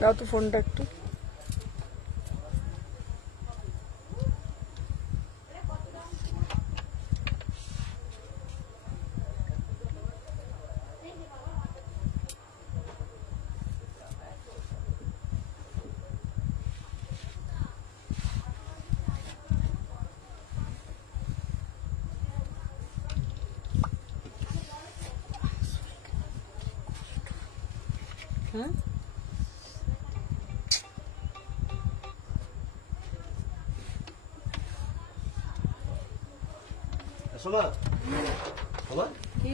দাও তো ফোনটা একটু। হ্যাঁ সোমা সোমা কি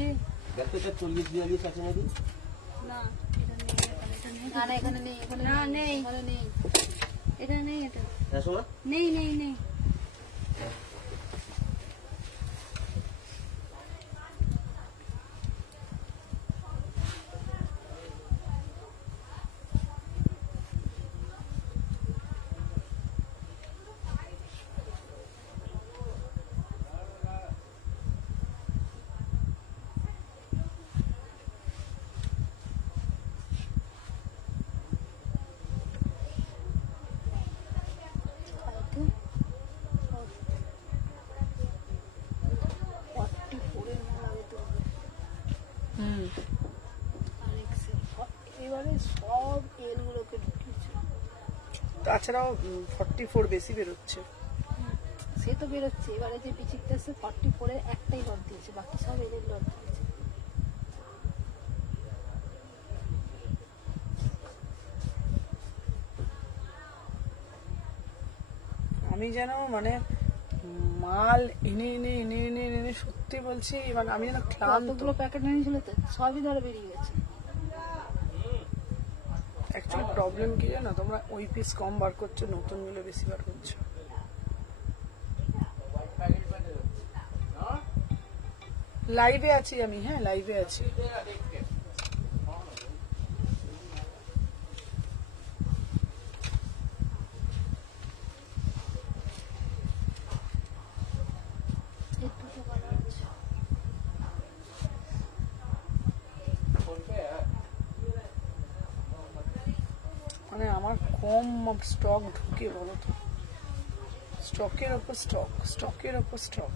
দেখতে তো 40-42 আছে নাকি? না এখানে নেই, এখানে নেই, এখানে নেই, এটা নেই, এটা হ্যাঁ সোমা নেই নেই নেই। এবারে সব এলগুলোকে ঢুকিয়েছে, তাছাড়াও 44 বেশি বেরোচ্ছে। সে তো বেরোচ্ছে। এবারে যে বিচিত্র 44 একটাই লট দিয়েছে, বাকি সব এলের লট দিয়েছে। আমি যেন মানে মাল এনে এনে এনে এনে এনে সত্যি বলছি, মানে আমি যেন ক্লান্ত। কতগুলো প্যাকেট এনেছিল তো, সবই ধরে বেরিয়ে গেছে। অ্যাকচুয়ালি প্রবলেম কি জানো, তোমরা ওই পিস কম বার করছো, নতুন গুলো বেশি বার করছো। লাইভে আছি আমি, হ্যাঁ লাইভে আছি। মানে আমার কম স্টক ঢুকে বলো তো, স্টকের ওপর স্টক, স্টকের ওপর স্টক।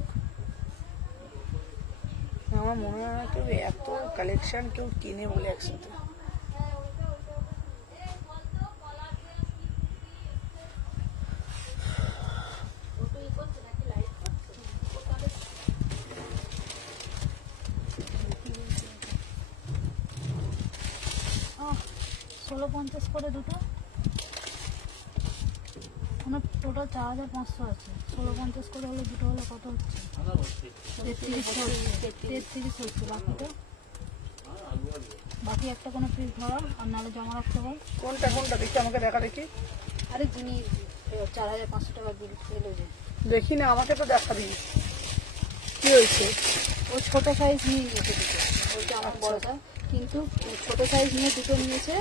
আমার মনে হয় না কেউ এত কালেকশন কেউ কিনে বলে একসাথে। $16.50 করে দুটো, আমার টোটাল 4500 আছে। 16.50 করে হলে দুটো হলে কত হচ্ছে? 33 হচ্ছে। বাকিটা বাকি একটা কোনো পিস ধরা, আর নাহলে জমা রাখতে হয়। কোনটা কোনটা দেখি, আমাকে দেখা দেখি। আরে যিনি 4500 টাকা বিল পেলো যে, দেখি না, আমাকে তো দেখা দিই কি হয়েছে। ও ছোট সাইজ নিয়ে নিয়েছে দুটো, বলছে আমার বড়টা, কিন্তু ছোট সাইজ নিয়ে দুটো নিয়েছে।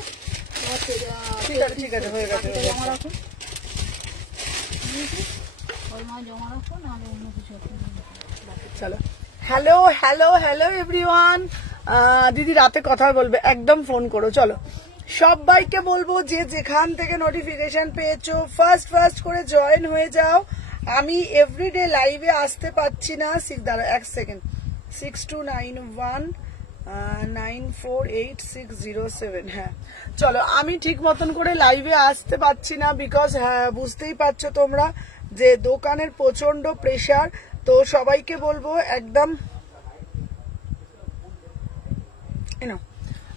ঠিক আছে হয়ে গেছে। জমা রাখুন, ওই মা জমা রাখুন, নাহলে অন্য কিছু একটা। চলো, হ্যালো হ্যালো হ্যালো এভরিওয়ান। দিদি রাতে কথা বলবে, একদম ফোন করো। চলো সবাইকে বলবো যে যেখান থেকে নোটিফিকেশন পেয়েছো ফার্স্ট করে জয়েন হয়ে যাও। আমি এভরিডে লাইভে আসতে পারছি না, দাঁড়া এক সেকেন্ড, 6291948607। হ্যাঁ চলো, আমি ঠিক মতন করে লাইভে আসতে পারছি না, বিকজ হ্যাঁ বুঝতেই পারছো তোমরা যে দোকানের প্রচন্ড প্রেসার। তো সবাইকে বলবো একদম,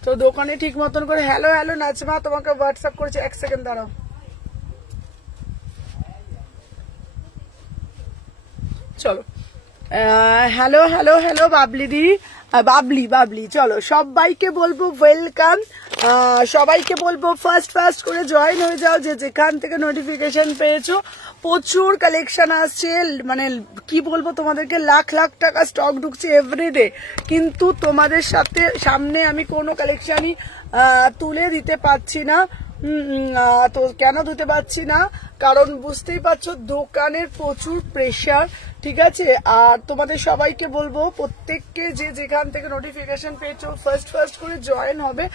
তো দোকানে ঠিক মতন করে। হ্যালো হ্যালো নাজমা, তোমাকে হোয়াটসঅ্যাপ করেছে, এক সেকেন্ড দাঁড়াও। চলো, হ্যালো হ্যালো হ্যালো বাবলি দি, বাবলি। চলো সবাইকে বলবো ওয়েলকাম, সবাইকে বলবো ফার্স্ট করে জয়েন হয়ে যাও যে যেখান থেকে নোটিফিকেশন পেয়েছো। প্রচুর কালেকশন আসছে, মানে কি বলবো তোমাদেরকে, লাখ টাকা স্টক ঢুকছে এভরিডে, কিন্তু তোমাদের সামনে আমি কোনো কালেকশনই তুলে দিতে পারছি না। তো কেন দিতে পারছি না, কারণ বুঝতেই পারছো দোকানের প্রচুর প্রেশার, ঠিক আছে। আর তোমাদের সবাইকে বলবো প্রত্যেককে যে যেখান থেকে নোটিফিকেশন পেয়েছো ফার্স্ট করে জয়েন হবে।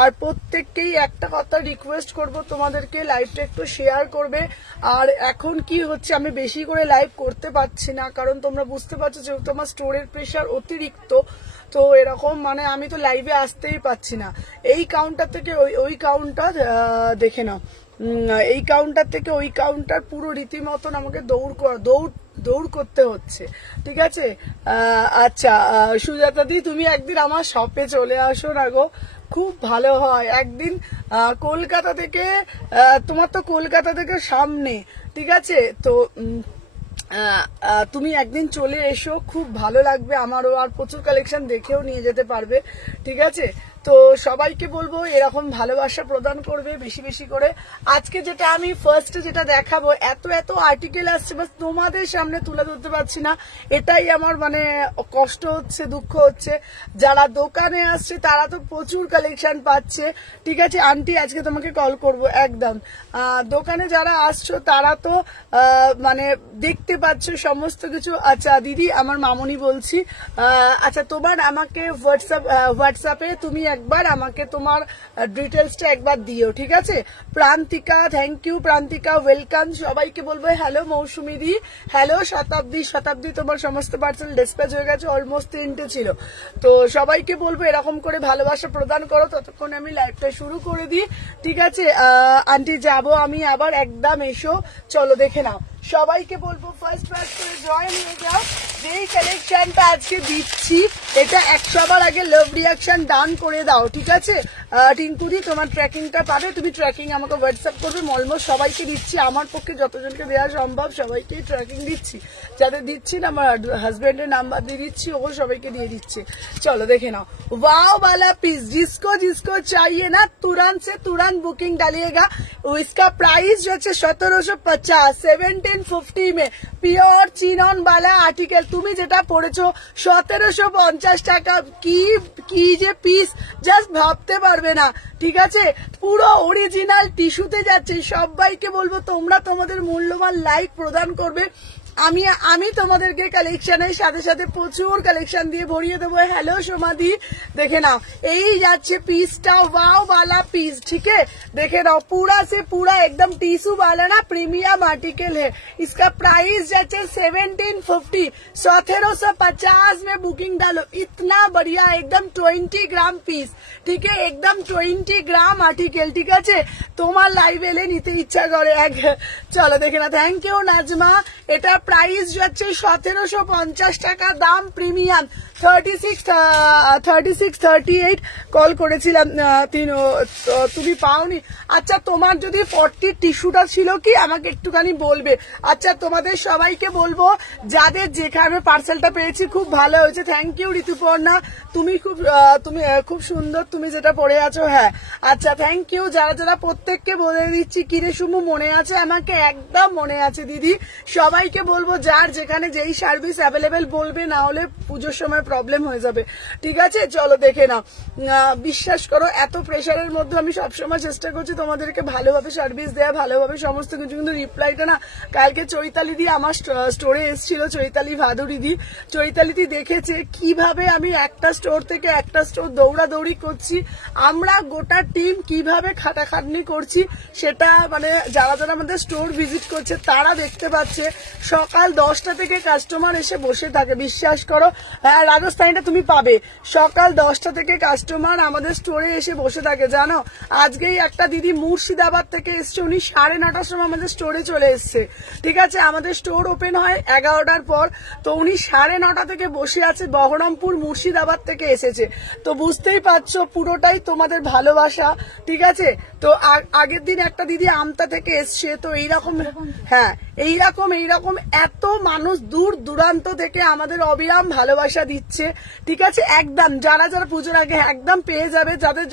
আর প্রত্যেককেই একটা কথা রিকোয়েস্ট করব, তোমাদেরকে লাইভটা একটু শেয়ার করবে। আর এখন কি হচ্ছে, আমি বেশি করে লাইভ করতে পারছি না, কারণ তোমরা বুঝতে পারছো যে তোমার স্টোরের প্রেশার অতিরিক্ত, তো এরকম মানে আমি তো লাইভে আসতেই পাচ্ছি না। এই কাউন্টার থেকে ওই কাউন্টার দেখে নাও, এই কাউন্টার থেকে ওই কাউন্টার পুরো রীতিমতন আমাকে দৌড় করতে হচ্ছে, ঠিক আছে। আচ্ছা সুজাতা দি, তুমি একদিন আমার শপে চলে আসো না গো, খুব ভালো হয়। একদিন কলকাতা থেকে, তোমার তো কলকাতা থেকে সামনে, ঠিক আছে, তো তুমি একদিন চলে এসো, খুব ভালো লাগবে আমারও, আর প্রচুর কালেকশন দেখেও নিয়ে যেতে পারবে, ঠিক আছে। তো সবাইকে বলবো এরকম ভালোবাসা প্রদান করবে বেশি বেশি করে। আজকে যেটা আমি ফার্স্টে যেটা দেখাবো, এত আর্টিকেল আসছে, বাস তোমাদের সামনে তুলে ধরতে পারছি না, এটাই আমার মানে কষ্ট হচ্ছে, দুঃখ হচ্ছে। যারা দোকানে আসছে তারা তো প্রচুর কালেকশন পাচ্ছে, ঠিক আছে। আন্টি আজকে তোমাকে কল করব একদম। দোকানে যারা আসছো তারা তো মানে দেখতে পাচ্ছ সমস্ত কিছু। আচ্ছা দিদি, আমার মামনি বলছি, আচ্ছা তোমার আমাকে হোয়াটসঅ্যাপে তুমি একবার আমাকে তোমার ডিটেলসটা একবার দিও, ঠিক আছে। Prantika, thank you Prantika, welcome. সবাইকে বলবো হ্যালো মৌসুমি দি, হ্যালো শতাব্দী, তোমার সমস্ত পার্সেল ডিসপ্যাচ হয়ে গেছে, অলমোস্ট 3টে ছিল। তো সবাইকে বলবো এরকম করে ভালোবাসা প্রদান করো, ততক্ষণ আমি লাইভটা শুরু করে দিই, ঠিক আছে। আন্টি যাবো আমি আবার, একদম এসো, চলো দেখে নাও। সবাইকে বলবো ফার্স্ট করে জয়েন হয়ে যাও। যেই কালেকশনটা আজকে দিচ্ছি এটা 100বার আগে লাভ রিয়াকশন ডান করে দাও, ঠিক আছে। টিঙ্কুদি তোমার ট্র্যাকিংটা পাবে, তুমি ট্র্যাকিং আমাকে হোয়াটসঅ্যাপ করবে। অলমোস্ট সবাইকে দিচ্ছি, আমার পক্ষে যতজনকে দেওয়া সম্ভব সবাইকে ট্র্যাকিং দিচ্ছি। যাদের দিচ্ছি না আমার হাজবেন্ডের নাম্বার দিয়ে দিচ্ছি, ও সবাইকে দিয়ে দিচ্ছে। চলো দেখে নাও। वाओ वाला पीस जिसको चाहिए ना तुरंत से तुरंत बुकिंग डालिएगा। इसका प्राइस जो है 1750, 1750 में পিওর চিনন বালা আর্টিকেল। তুমি যেটা পড়েছো 1750 টাকা, কি যে পিস জাস্ট ভাবতে পারবে না, ঠিক আছে। পুরো অরিজিনাল টিস্যুতে যাচ্ছে। সবাইকে বলবো তোমরা তোমাদের মূল্যবান লাইক প্রদান করবে। আমি তোমাদেরকে কালেকশনের সাথে সাথে প্রচুর কালেকশন দিয়ে ভরিয়ে দেবো। হ্যালো সোমাদি, দেখে নাও এই যাচ্ছে পিসটা, वाओ वाला पीस, ठीक है। देखे नाओ पूरा से पूरा एकदम टिश्यू वाला ना प्रीमियम आर्टिकल है। इसका प्राइस जाचे 1750, 1750 में बुकिंग डालो। इतना बढ़िया एकदम 20 ग्राम पीस, ठीक है, एकदम 20 গ্রাম আর্টিকেল, ঠিক আছে। তোমার লাইভ এলে নিতে ইচ্ছা করে চলো দেখে না। Thank you Nazma. এটা প্রাইস যাচ্ছে 1750 টাকা, দাম প্রিমিয়াম। 3638 কল করেছিলাম, তুমি পাওনি। আচ্ছা তোমার যদি 40 টিস্যুটা ছিল কি আমাকে একটুখানি বলবে। আচ্ছা তোমাদের সবাইকে বলবো যাদের যেখানে পার্সেলটা পেয়েছি খুব ভালো হয়েছে। থ্যাংক ইউ ঋতুপর্ণা, তুমি খুব সুন্দর তুমি যেটা পড়ে আছো, হ্যাঁ। আচ্ছা থ্যাংক ইউ। যারা প্রত্যেককে বলে দিচ্ছি, কিরে সুমু মনে আছে আমাকে? একদম মনে আছে দিদি। সবাইকে বলবো যার যেখানে যেই সার্ভিস অ্যাভেলেবেল বলবে, না হলে পুজোর সময় প্রবলেম হয়ে যাবে, ঠিক আছে। চলো দেখে নাও। বিশ্বাস করো এত প্রেশারের মধ্যে আমি সবসময় চেষ্টা করছি তোমাদেরকে ভালোভাবে সার্ভিস দেয়া, ভালোভাবে সমস্ত কিছু। কিন্তু রিপ্লাইটা না, কালকে চৈতালি দি আমার স্টোরে এসেছিল, চৈতালি ভাদুরি দি। চৈতালি দি দেখেছে কিভাবে আমি একটা স্টোর থেকে একটা স্টোর দৌড়াদৌড়ি করছি, আমরা গোটা টিম কিভাবে খাটাখাটনি করছি, সেটা মানে যারা আমাদের স্টোর ভিজিট করছে তারা দেখতে পাচ্ছে। সকাল 10টা থেকে কাস্টমার এসে বসে থাকে, বিশ্বাস করো। হ্যাঁ রাজস্থানীটা তুমি পাবে। সকাল 10টা থেকে কাস্টমার আমাদের স্টোরে এসে বসে থাকে, জানো। আজকেই একটা দিদি মুর্শিদাবাদ থেকে এসছে, উনি 9:30টার সময় আমাদের স্টোরে চলে এসছে, ঠিক আছে। আমাদের স্টোর ওপেন হয় 11টার পর, তো উনি 9:30 থেকে বসে আছে, বহরমপুর মুর্শিদাবাদ থেকে এসেছে। তো বুঝতেই পারছো পুরোটাই তোমাদের ভালোবাসা, ঠিক আছে। তো আগের দিন একটা দিদি আমতা থেকে এসছে, তো এইরকম, হ্যাঁ এইরকম এত মানুষ দূর দূরান্ত থেকে আমাদের অবিরাম ভালোবাসা দিচ্ছে, ঠিক আছে। একদম যারা পুজোর আগে একদম পেয়ে যাবে, যাদের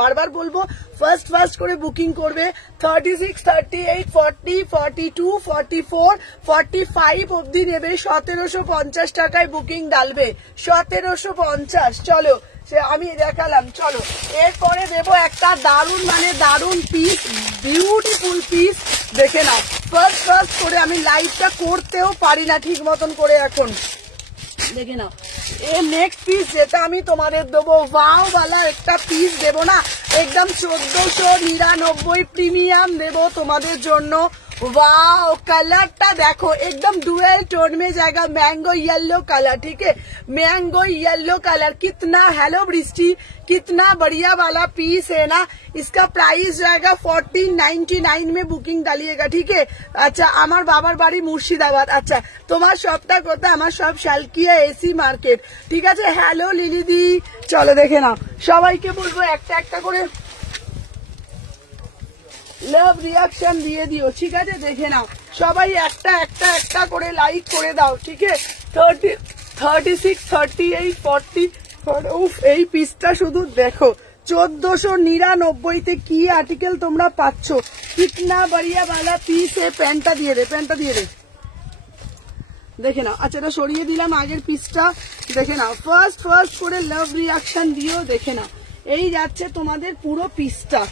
বারবার বলবো ফার্স্ট করে বুকিং করবে। 36, 38, 40, 42, 44, 45 অব্দি নেবে। 1750 টাকায় বুকিং ডালবে, 1750। চলো আমি দেখালাম, চলো এরপরে দেবো একটা দারুণ পিস, বিউটিফুল পিস, দেখে নাও। ফার্স্ট করে আমি লাইভটা করতেও পারি না ঠিক মতন করে এখন। দেখে নাও এর নেক্সট পিস যেটা আমি তোমাদের দেবো, ওয়াও वाला একটা পিস দেবো না, একদম 1499 প্রিমিয়াম দেবো তোমাদের জন্য। वाओ कलरটা देखो एकदम डुअल टोन में जाएगा, मैंगो येलो कलर, ठीक है, मैंगो येलो कलर। कितना हेलो बृष्टि, कितना बढ़िया वाला पीस है ना। इसका प्राइस जाएगा 1499 में बुकिंग डालिएगा, ठीक है। अच्छा আমার বাবার বাড়ি মুর্শিদাবাদ। আচ্ছা তোমার শপটা কোথায়? আমার সব শালকিয়া এসি মার্কেট, ঠিক আছে। হ্যালো লিলিদি, চলো দেখে নাও। সবাইকে বলবো একটা একটা করে লাভ রিয়াকশন দিয়ে দিও, ঠিক আছে। দেখে নাও সবাই একটা একটা একটা করে লাইক করে দাও, ঠিক আছে। 36, 38, 40। উফ এই পিসটা শুধু দেখো 1499 কি আর্টিকেল তোমরা পাচ্ছ, কিতনা বড়িয়া वाला পিস है। প্যান্টটা দিয়ে দে, প্যান্টটা দিয়ে দে, দেখে নাও। আচ্ছা এটা সরিয়ে দিলাম আগের পিসটা, দেখে নাও। ফার্স্ট করে লাভ রিয়াকশন দিও, দেখে নাও। এই যাচ্ছে তোমাদের পুরো পিসটা,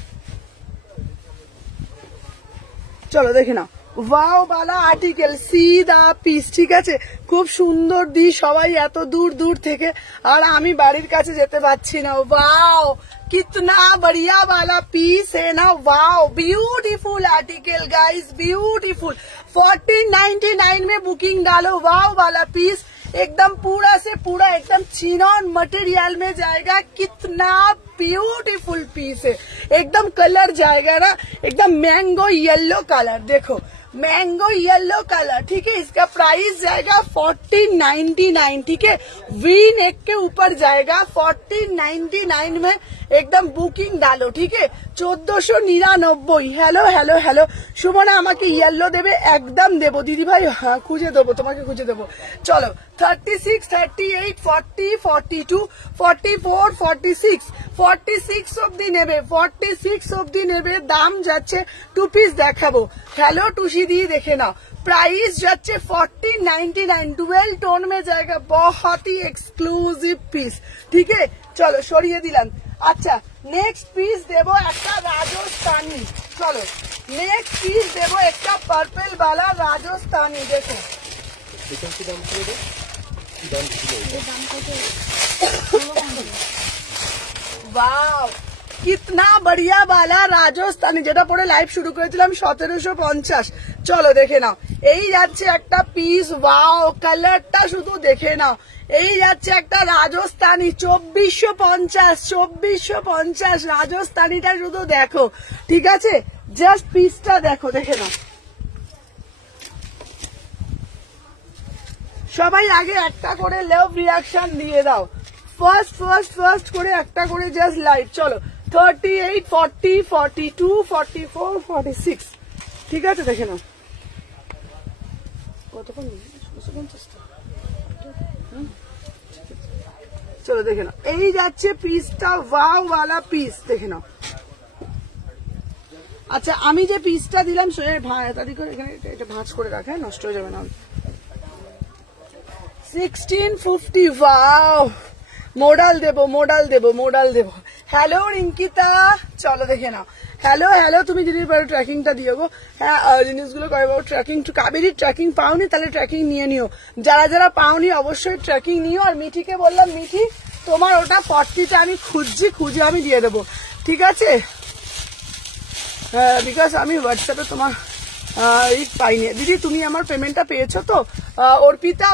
চলো দেখে নাও। ওয়াও वाला আর্টিকেল, সিধা পিস, ঠিক আছে। খুব সুন্দর দি সবাই এত দূর দূর থেকে, আর আমি বাড়ির কাছে যেতে পারছি না। वाओ कितना बढ़िया वाला पीस है ना, wow beautiful article guys, beautiful. 1499 में बुकिंग डालो। वाओ वाला पीस एकदम पूरा से पूरा एकदम चिनॉन मटेरियल में जाएगा। कितना ब्यूटीफुल पीस है, एकदम कलर जाएगा ना, एकदम मैंगो येलो कलर, देखो मैंगो येलो कलर, ठीक है। इसका प्राइस जाएगा 1499, ठीक है। वी नेक के ऊपर जाएगा 1499 में, एकदम बुकिंग डालो, ठीक है। 1499। हेलो हेलो हेलो সুমনা, আমাকে ইয়েলো দেবে? একদম দেবো দিদি ভাই, হ্যাঁ খুঁজে দেবো, তোমাকে খুঁজে দেবো। চলো 36, 38, 40, 42, 44, 46 অব্দি নেবে, 46 অব্দি নেবে। দাম যাচ্ছে, টু পিস দেখাবো। হ্যালো টুসি দিয়ে দেখে নাও, प्राइस যাচ্ছে 1499, डुअल टोन में जाएगा, बहुत ही एक्सक्लूसिव पीस, ठीक है। चलो সরিয়ে দিলাম। আচ্ছা নেক্সট পিস দেবো একটা রাজস্থানী, চলো নেক্সট পিস দেবো একটা পার্পল वाला রাজস্থানী। দেখো वाओ कितना बढ़िया वाला রাজস্থানী, যেটা পরে লাইভ শুরু করেছিলাম 1750। চলো দেখে নাও, এই যাচ্ছে একটা পিস। ওয়াও কালারটা শুধু দেখে নাও। এই যাচ্ছে একটা রাজস্থানী 2450 রাজস্থানীটা শুধু দেখো, ঠিক আছে। জাস্ট পিসটা দেখো, দেখে নাও। সবাই আগে একটা করে লাভ রিয়াকশন দিয়ে দাও। ফার্স্ট করে একটা করে জাস্ট লাইভ। চলো 38, 40, 42, 44, 46, ঠিক আছে। দেখে নাও কতক্ষণ, চলো দেখে নাও। এই যাচ্ছে পিসটা, ওয়াও वाला পিস, দেখে নাও। আচ্ছা আমি যে পিসটা দিলাম তাড়াতাড়ি করে এখানে এটা ভাঁজ করে রাখে, নষ্ট হয়ে যাবে না। 1650। ওয়াও মোডাল দেবো। হ্যালো রিঙ্কিতা, চলো দেখে নাও। হ্যালো তুমি যদি পারো ট্র্যাকিংটা দিও গো। হ্যাঁ জিনিসগুলো কবে ট্র্যাকিং, কাবেরির ট্র্যাকিং পাওনি তাহলে ট্র্যাকিং নিয়ে নিও। যারা যারা পাওনি অবশ্যই ট্র্যাকিং নিও। আর মিঠিকে বললাম, মিঠি তোমার ওটা 40টা আমি খুঁজে আমি দিয়ে দেবো, ঠিক আছে। বিকজ আমি হোয়াটসঅ্যাপে তোমার পাইনি। দিদি তুমি আমার পেমেন্টটা পেয়েছো তো? অর্পিতা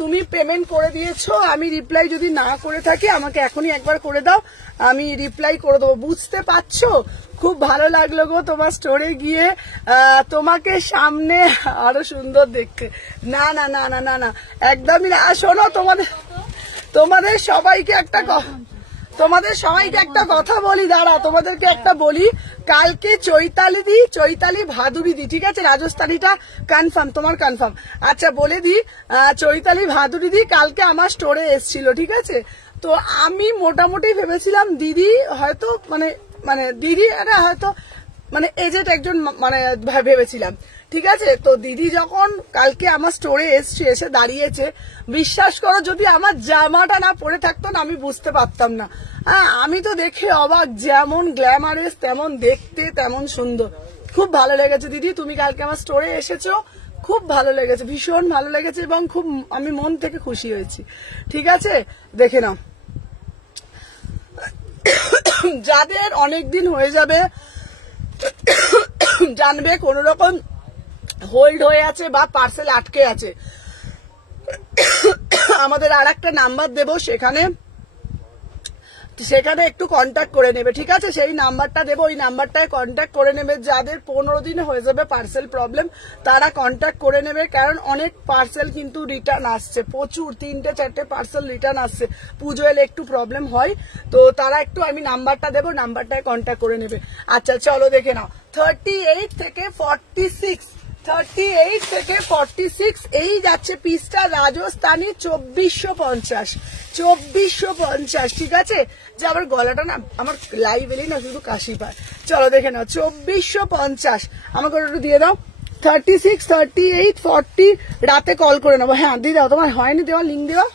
তুমি পেমেন্ট করে দিয়েছো। আমি রিপ্লাই যদি না করে থাকি আমাকে এখনই একবার করে দাও, আমি রিপ্লাই করে দেবো। বুঝতে পারছো? খুব ভালো লাগলো গো তোমার স্টোরে গিয়ে, তোমাকে সামনে আরো সুন্দর দেখতে। না না না না না না একদমই না। শোনো তোমাদের সবাইকে একটা কথা বলি, দাঁড়া তোমাদেরকে একটা বলি। কালকে চৈতালি ভাদুরী দি, ঠিক আছে। রাজস্থানীটা কনফার্ম, তোমার কনফার্ম। আচ্ছা বলে দি, চৈতালি ভাদুরী দি কালকে আমার স্টোরে এসছিল, ঠিক আছে। তো আমি মোটামুটি ভেবেছিলাম দিদি হয়তো মানে দিদি হয়তো মানে এজেড একজন মানে ভেবেছিলাম, ঠিক আছে। তো দিদি যখন কালকে আমার স্টোরে এসে দাঁড়িয়েছে, বিশ্বাস করো যদি আমার জামাটা না পরে থাকতো না আমি বুঝতে পারতাম না। হ্যাঁ আমি তো দেখে অবাক, যেমন গ্ল্যামারেস তেমন দেখতে তেমন সুন্দর। খুব ভালো লেগেছে দিদি, তুমি কালকে আমার স্টোরে এসেছো, খুব ভালো লেগেছে, ভীষণ ভালো লেগেছে এবং খুব আমি মন থেকে খুশি হয়েছি। ঠিক আছে, দেখে নাও। যাদের অনেকদিন হয়ে যাবে জানবে কোন রকম হোল্ড হয়ে আছে বা পার্সেল আটকে আছে, আমাদের আর একটা নাম্বার দেবো, সেখানে একটু কন্ট্যাক্ট করে নেবে। ঠিক আছে, সেই নাম্বারটা দেবো, ওই নাম্বারটায় কন্ট্যাক্ট করে নেবে। যাদের 15 দিনে হয়ে যাবে পার্সেল প্রবলেম তারা কন্ট্যাক্ট করে নেবে, কারণ অনেক পার্সেল কিন্তু রিটার্ন আসছে, প্রচুর 3-4টে পার্সেল রিটার্ন আসছে, পুজো এলে একটু প্রবলেম হয়, তো তারা একটু আমি নাম্বারটা দেবো, নাম্বারটায় কন্ট্যাক্ট করে নেবে। আচ্ছা চলো দেখে নাও, 38 থেকে 46 এই যাচ্ছে পিসটা রাজস্থানী 2450। ঠিক আছে, যে আমার গলাটা না, আমার লাইভ এলেই না শুধু কাশি পায়। চলো দেখে নাও, 2450 আমাকে একটু দিয়ে দাও। 36, 38, 40 রাতে কল করে নেবো। হ্যাঁ দিয়ে দাও, তোমার হয়নি দেওয়া, লিঙ্ক দেওয়া।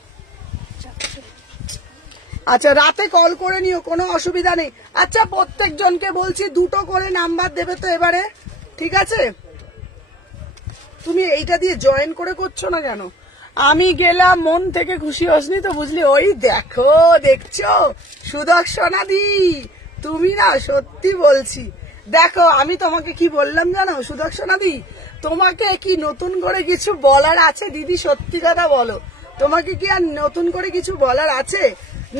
আচ্ছা রাতে কল করে নিও, কোনো অসুবিধা নেই। আচ্ছা প্রত্যেকজনকে বলছি 2টো করে নাম্বার দেবে তো এবারে, ঠিক আছে? তুমি এইটা দিয়ে জয়েন করে করছো না কেন? আমি গেলাম, মন থেকে খুশি হসনি তো, বুঝলি? ওই দেখো, দেখছো সুদর্শনা দি, তুমি না সত্যি বলছি, দেখো আমি তোমাকে কি বললাম জানো সুদর্শনা দি, তোমাকে কি নতুন করে কিছু বলার আছে দিদি? সত্যি কথা বলো, তোমাকে কি আর নতুন করে কিছু বলার আছে?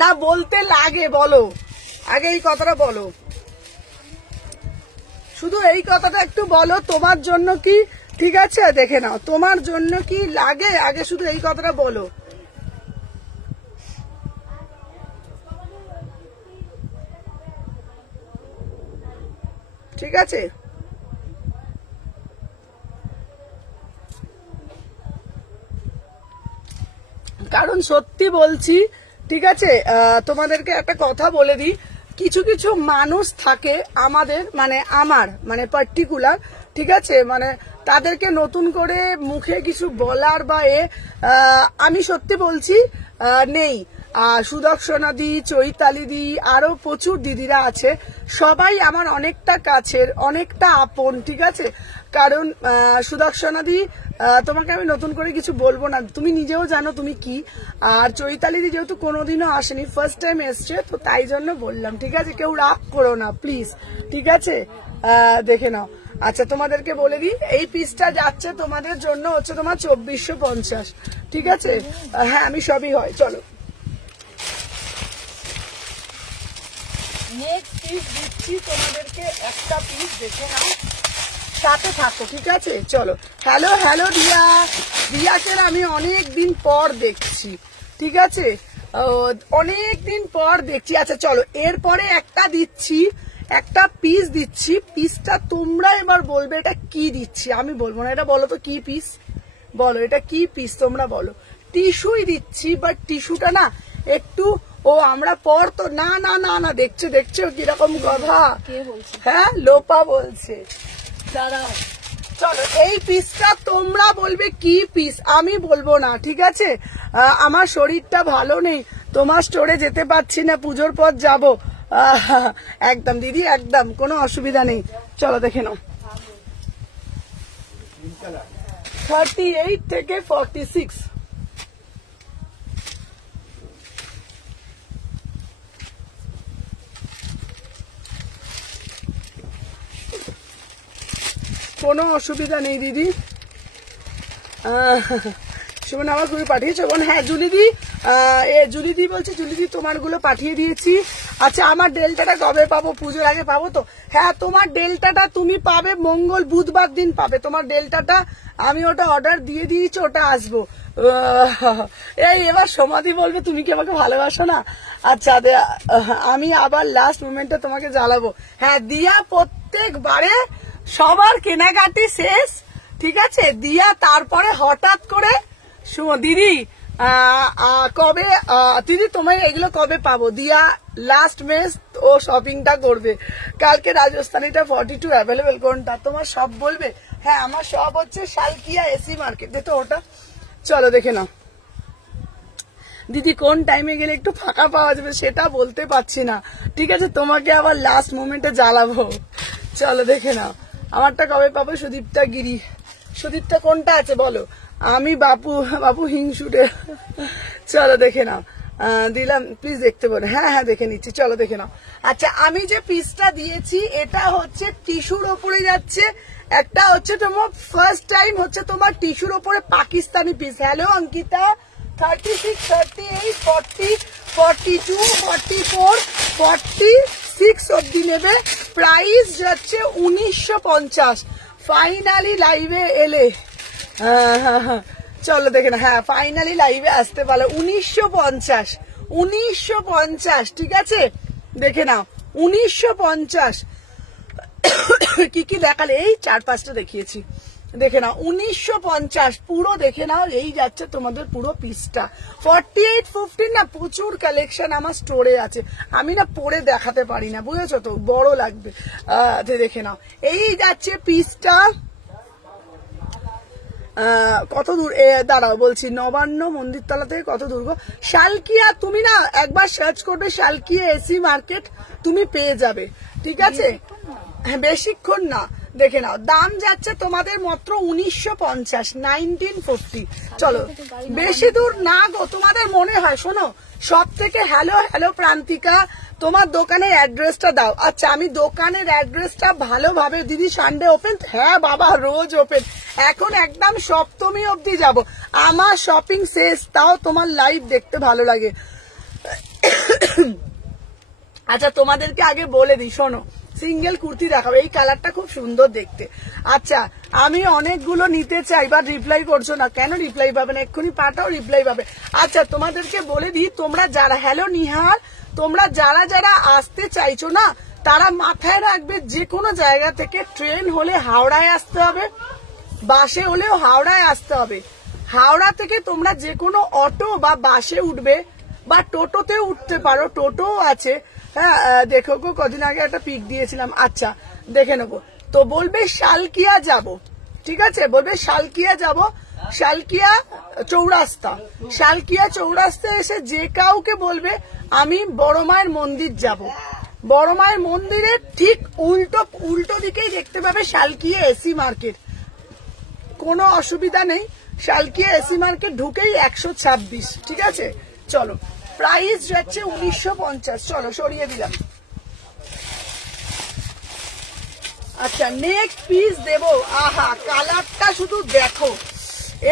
না বলতে লাগে, বলো আগে এই কথাটা বলো, শুধু এই কথাটা একটু বলো, তোমার জন্য কি ঠিক আছে? দেখে নাও, তোমার জন্য কি লাগে আগে শুধু এই কথাটা বলো। ঠিক আছে, কারণ সত্যি বলছি, ঠিক আছে, তোমাদেরকে একটা কথা বলে দিই, কিছু কিছু মানুষ থাকে আমাদের, মানে আমার মানে পার্টিকুলার, ঠিক আছে, মানে তাদেরকে নতুন করে মুখে কিছু বলার বা আমি সত্যি বলছি নেই। সুদর্শনা দি, চৈতালি দি, আরো প্রচুর দিদিরা আছে, সবাই আমার অনেকটা কাছের, অনেকটা আপন। ঠিক আছে, কারণ সুদর্শনা দি তোমাকে আমি নতুন করে কিছু বলবো না, তুমি নিজেও জানো তুমি কি। আর চৈতালি দি যেহেতু কোনোদিনও আসেনি, ফার্স্ট টাইম এসছে, তো তাই জন্য বললাম। ঠিক আছে, কেউ রাগ করো না প্লিজ, ঠিক আছে? দেখে নাও। আচ্ছা তোমাদেরকে বলে দিই, এই পিসটা যাচ্ছে তোমাদের জন্য হচ্ছে তোমার 2450। ঠিক আছে, হ্যাঁ আমি সবই হয়। চলো নেক্সট পিস দিচ্ছি তোমাদেরকে, একটা পিস দেখে নাও, সাথে থাকো। ঠিক আছে, চলো। হ্যালো হ্যালো রিয়া, রিয়াকে আমি অনেক দিন পর দেখছি। ঠিক আছে, অনেক দিন পর দেখছি। আচ্ছা চলো, এরপরে একটা দিচ্ছি, একটা পিস দিচ্ছি, পিসটা তোমরা এবার বলবে এটা কি দিচ্ছি, আমি বলবো না। এটা বলো তো কি পিস, বলো এটা কি পিস, তোমরা বলো। টিস্যুই দিচ্ছি, বাট টিস্যুটা না একটু, ও আমরা পর তো না না না না, দেখছো দেখছো কিরকম কথা, হ্যাঁ লোপা বলছে, দাঁড়াও। চলো, এই পিসটা তোমরা বলবে কি পিস, আমি বলবো না। ঠিক আছে, আমার শরীরটা ভালো নেই, তোমার স্টোরে যেতে পারছি না, পুজোর পর যাবো। একদম দিদি, একদম কোনো অসুবিধা নেই। চলো দেখে নাও, 38 থেকে 46। কোনো অসুবিধা নেই দিদি। সুমন আমার গুলো পাঠিয়েছো? হ্যাঁ জুলিদি, জুলিদি বলছে, জুলিদি তোমার গুলো পাঠিয়ে দিয়েছি। আচ্ছা আমার ডেল্টাটা কবে পাবো? পুজোর আগে পাবো তো? হ্যাঁ তোমার ডেল্টাটা তুমি পাবে মঙ্গল বুধবার দিন পাবে তোমার ডেল্টাটা, আমি ওটা অর্ডার দিয়ে দিয়েছি, ওটা আসবো। এই এবার সমাধি বলবে তুমি কি আমাকে ভালোবাসো না? আচ্ছা আমি আবার লাস্ট মোমেন্টে তোমাকে জ্বালাবো। হ্যাঁ দিয়া প্রত্যেকবারে সবার কেনাকাটি শেষ, ঠিক আছে, দিয়া তারপরে হঠাৎ করে দিদি কবে দিদি তোমার এগুলো কবে পাবো? দিয়া লাস্ট মেস ও শপিংটা করবে, কালকে রাজস্থানীটা 42 অ্যাভেলেবেল, কোনটা তোমার সব বলবে? হ্যাঁ আমার সব হচ্ছে শালকিয়া এসি মার্কেট, দেখো ওটা। চলো দেখে নাও দিদি, কোন টাইমে গেলে একটু ফাঁকা পাওয়া যাবে সেটা বলতে পারছি না, ঠিক আছে, তোমাকে আবার লাস্ট মোমেন্টে জ্বালাবো। চলো দেখে নাও, আমারটা কবে পাবো? সুদীপ্তা গিরি, সুদীপ্তা কোনটা আছে বলো? আমি বাপু, বাপু হিংসুটে। চলো দেখে নাও, দিলাম, প্লিজ দেখতে বলো। হ্যাঁ হ্যাঁ দেখে নিচ্ছি, চলো দেখে নাও। আচ্ছা, আমি যে পিসটা দিয়েছি এটা হচ্ছে টিস্যুর ওপরে যাচ্ছে, একটা হচ্ছে তোমার ফার্স্ট টাইম হচ্ছে তোমার টিস্যুর ওপরে পাকিস্তানি পিস। হ্যালো অঙ্কিতা, 36, 38, 40, 42, 44, 46 অব্দি নেবে। প্রাইস যাচ্ছে 1950। ফাইনালি লাইভে এলে, হ্যাঁ চলো দেখে না। হ্যাঁ ফাইনালি লাইভে আসতে পারলো। 1950, 1950, ঠিক আছে দেখে নাও 1950। কি কি দেখালে? এই 4-5টা দেখিয়েছি, দেখে নাও 1950 পুরো দেখে নাও। এই যাচ্ছে তোমাদের পুরো পিসটা। 48-50 না প্রচুর কালেকশন আমার স্টোরে আছে, আমি না পরে দেখাতে পারি না, বুঝেছো তো, বড় লাগবে। দেখে নাও এই যাচ্ছে পিসটা। কত দূর দাঁড়াও বলছি, নবান্ন মন্দিরতলা থেকে কত দূর গো? শালকিয়া, তুমি না একবার সার্চ করবে শালকিয়া এসি মার্কেট, তুমি পেয়ে যাবে, ঠিক আছে? হ্যাঁ বেশিক্ষণ না, দেখে নাও দাম যাচ্ছে তোমাদের মাত্র 1950, 1950। চলো বেশি দূর না গো, তোমাদের মনে হয় শোনো সব থেকে। হ্যালো হ্যালো প্রান্তিকা, তোমার দোকানের অ্যাড্রেসটা দাও। আচ্ছা আমি দোকানের অ্যাড্রেসটা ভালোভাবে, দিদি সানডে ওপেন? হ্যাঁ বাবা রোজ ওপেন, এখন একদম সপ্তমী অবধি যাব। আমার শপিং শেষ, তাও তোমার লাইভ দেখতে ভালো লাগে। আচ্ছা তোমাদেরকে আগে বলে দিই, শোনো সিঙ্গেল কুর্তি দেখাবো, এই কালারটা খুব সুন্দর দেখতে। আচ্ছা আমি অনেকগুলো নিতে চাই, বাট রিপ্লাই করছো না কেন? রিপ্লাই পাবে না, এক্ষুনি পাঠাও, রিপ্লাই পাবে। আচ্ছা তোমাদেরকে বলে দিই, তোমরা যারা, হ্যালো নিহার, তোমরা যারা যারা আসতে চাইছো না তারা মাথায় রাখবে যে কোনো জায়গা থেকে ট্রেন হলে হাওড়ায় আসতে হবে, বাসে হলেও হাওড়ায় আসতে হবে। হাওড়া থেকে তোমরা যে কোনো অটো বা বাসে উঠবে বা টোটোতে উঠতে পারো, টোটোও আছে। হ্যাঁ দেখো গো, কদিন আগে একটা পিক দিয়েছিলাম। আচ্ছা দেখে নেবো। তো বলবে শালকিয়া যাব, ঠিক আছে, বলবে শালকিয়া যাব, শালকিয়া চৌরাস্তা, শালকিয়া চৌরাস্তা এসে যে কাউকে বলবে আমি বড় মায়ের মন্দির যাব, বড় মায়ের মন্দিরের ঠিক উল্টো দিকেই দেখতে পাবে শালকিয়া এসি মার্কেট, কোনো অসুবিধা নেই। শালকিয়া এসি মার্কেট ঢুকেই 126, ঠিক আছে? চলো প্রাইস যাচ্ছে 1950। চলো সরিয়ে দিলাম। আচ্ছা নেক্সট পিস দেবো। আহা কালারটা শুধু দেখো,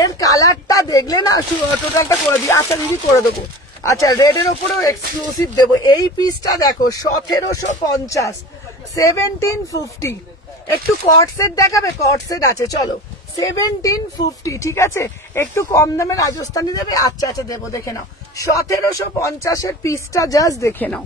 এর কালারটা দেখলে না টোটালটা করে দিই। আচ্ছা দিদি করে দেবো। আচ্ছা রেডের ওপরেও এক্সক্লুসিভ দেবো। এই পিসটা দেখো 1750, 1750। একটু কট সেট দেখাবে? কট সেট আছে, চলো 1750, ঠিক আছে? একটু কম দামে রাজস্থানি দেবে? আচ্ছা আচ্ছা দেবো, দেখে নাও 1750 পিসটা জাস্ট দেখে নাও।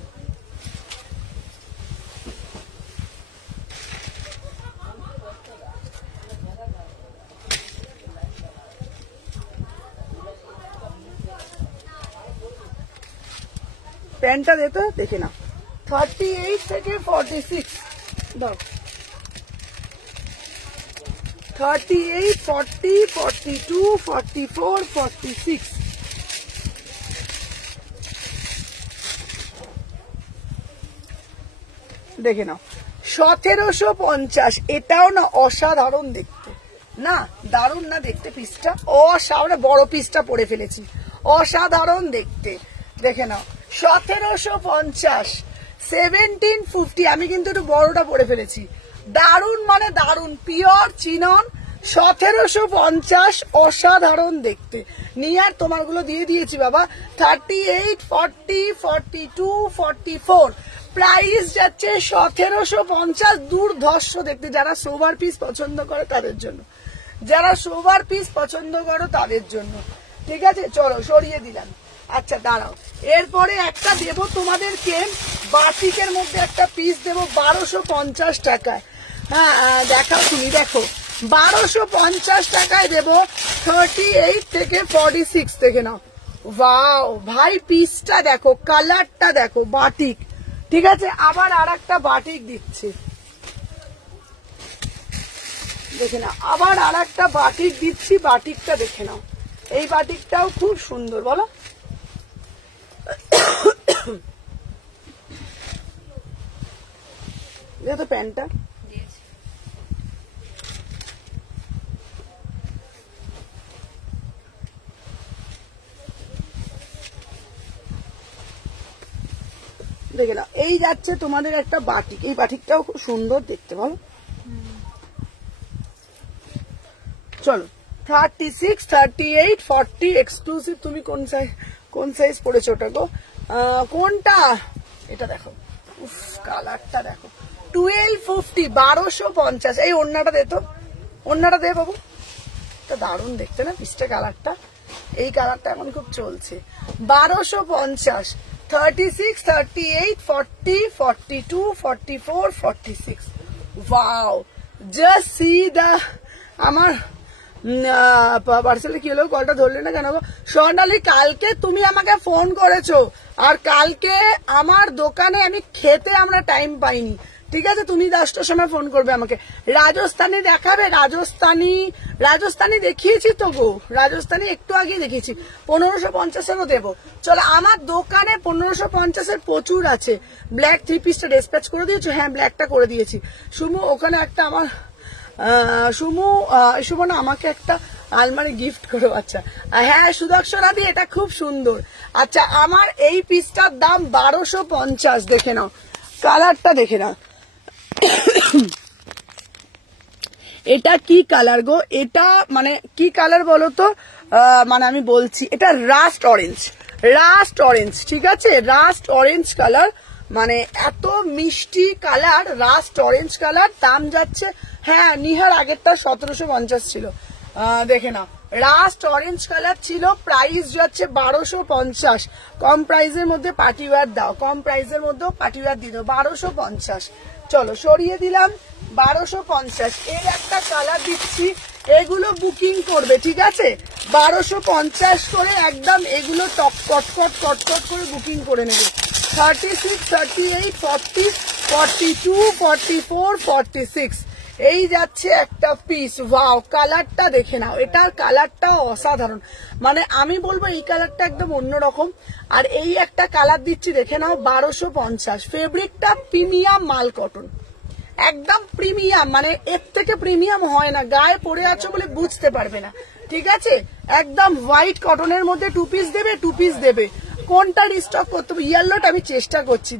প্যান্টটা দেখো, দেখে নাও 38 থেকে 46 দাও, 38, 40, 42, 44, 46। দেখে নাও 1750। এটাও না অসাধারণ দেখতে, না দারুণ না দেখতে পিসটা? অসাধারণ, বড় পিসটা পরে ফেলেছি, অসাধারণ দেখতে। দেখে নাও 1750, 1750। আমি কিন্তু একটু বড়টা পরে ফেলেছি, দারুণ মানে দারুণ, পিওর চিনন, 1750, অসাধারণ দেখতে। নিয়ার তোমারগুলো দিয়ে দিয়েছি বাবা। 38, 40, 42, 44। প্রাইস যাচ্ছে 1750। দুর্ধর্ষ দেখতে, যারা সোভার পিস পছন্দ করে তাদের জন্য, যারা সোভার পিস পছন্দ করো তাদের জন্য, ঠিক আছে? চলো সরিয়ে দিলাম। আচ্ছা দাঁড়াও, এরপরে একটা দেবো তোমাদেরকে, বাটিকের মধ্যে একটা পিস দেবো 1250 টাকায়। হ্যাঁ দেখাও তুমি, দেখো 1250 টাকায় দেবো। 38 থেকে 46 থেকে নাও। ওয়াও ভাই পিসটা দেখো, কালারটা দেখো, বাটিক, ঠিক আছে? আবার আর একটা বাটিক দিচ্ছে, দেখে নাও, আবার আর একটা বাটিক দিচ্ছি, বাটিকটা দেখে নাও। এই বাটিকটাও খুব সুন্দর, বলো? তো প্যান্টটা এই যাচ্ছে তোমাদের একটা বাটিক, এই বাটিকটাও খুব সুন্দর দেখতে, বলো। চলো 36, 38, 40 এক্সক্লুসিভ। তুমি কোন সাইজ পড়েছো ওটা গো? কোনটা? এটা দেখো, উফ কালারটা দেখো, 1250, 1250। এই ওড়নাটা দে তো, ওড়নাটা দে বাবু, এটা দারুণ দেখতে না পিসটা, কালারটা, এই কালারটা এখন খুব চলছে। 1250, 36, 38, 40, 42, 44, 46। ওয়াও, জাস্ট সি দা। আমার পার্সেলে কি হলো, কলটা ধরলে না কেন? স্বর্ণালী, কালকে তুমি আমাকে ফোন করেছো, আর কালকে আমার দোকানে আমি খেতে আমরা টাইম পাইনি, ঠিক আছে? তুমি 10টার সময় ফোন করবে আমাকে। রাজস্থানি দেখাবে? রাজস্থানি দেখিয়েছি তো গো, রাজস্থানি একটু আগে দেখিয়েছি, 1550-এরও দেবো। চলো, আমার দোকানে 1550-এর প্রচুর আছে। ব্ল্যাক 3 পিসটা ডিসপ্যাচ করে দিয়েছো? হ্যাঁ, ব্ল্যাকটা করে দিয়েছি। সুমু, ওখানে একটা আমার সুমু না আমাকে একটা আলমারি গিফট করো। আচ্ছা হ্যাঁ, সুদর্শনা দি, এটা খুব সুন্দর। আচ্ছা, আমার এই পিসটার দাম 1250। দেখে নাও, কালারটা দেখে নাও, এটা কি কালার গো? এটা মানে কি কালার বলো তো? মানে আমি বলছি, এটা রাস্ট অরেঞ্জ, ঠিক আছে? রাস্ট অরেঞ্জ কালার, মানে এত মিষ্টি কালার, রাস্ট অরেঞ্জ কালার। দাম যাচ্ছে, হ্যাঁ নিহার আগেরটা 1750 ছিল, দেখে নাও, রাস্ট অরেঞ্জ কালার ছিল। প্রাইস যাচ্ছে 1250। কম প্রাইসের মধ্যে পার্টিওয়ার দাও, কম প্রাইসের মধ্যে পার্টিওয়ার দিয়ে দাও, 1250। চলো, সরিয়ে দিলাম 1250। এর একটা কালার দিচ্ছি, এগুলো বুকিং করবে, ঠিক আছে? 1250 করে একদম, এগুলো কটকট করে বুকিং করে নেবে। 36, 38, 40, 42, 44, 46 এই যাচ্ছে একটা পিস। ওয়াও, কালারটা দেখে নাও, এটার কালারটা অসাধারণ, মানে আমি বলবো এই কালারটা একদম অন্যরকম। আর এই একটা কালার দিচ্ছি, দেখে নাও, 1250। ফেব্রিকটা প্রিমিয়াম মাল কটন, একদম প্রিমিয়াম, মানে এর থেকে প্রিমিয়াম হয় না। গায়ে পরে আছো বলে বুঝতে পারবে না, ঠিক আছে? একদম হোয়াইট কটনের মধ্যে 2 পিস দেবে। কোনটা রিস্টক করতে হবে? ইয়েলোটা আমি চেষ্টা করছি,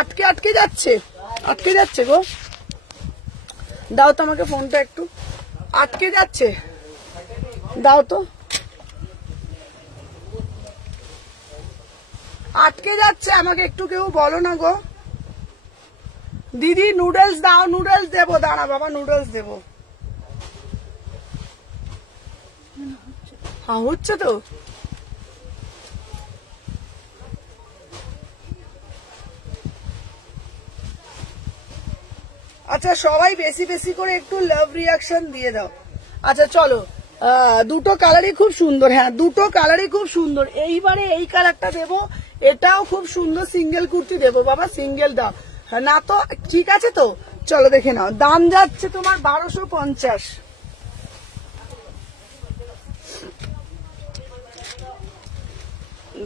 আটকে যাচ্ছে গো, দাও তো আমাকে ফোনটা একটু, আটকে যাচ্ছে, দাও তো, আটকে যাচ্ছে, আমাকে একটু কেউ বলো না গো। দিদি নুডলস দাও, নুডলস দেবো, দাঁড়া বাবা, নুডলস দেবো। হ্যাঁ হচ্ছে তো, আচ্ছা সবাই বেশি করে একটু লাভ রিয়াকশন দিয়ে দাও। আচ্ছা চলো, দুটো কালারই খুব সুন্দর, হ্যাঁ দুটো কালারই খুব সুন্দর। এইবারে এই কালারটা দেবো, এটাও খুব সুন্দর। সিঙ্গেল কুর্তি দেবো বাবা, সিঙ্গেল দাও না তো, ঠিক আছে তো? চলো দেখে নাও, দাম যাচ্ছে তোমার 1250।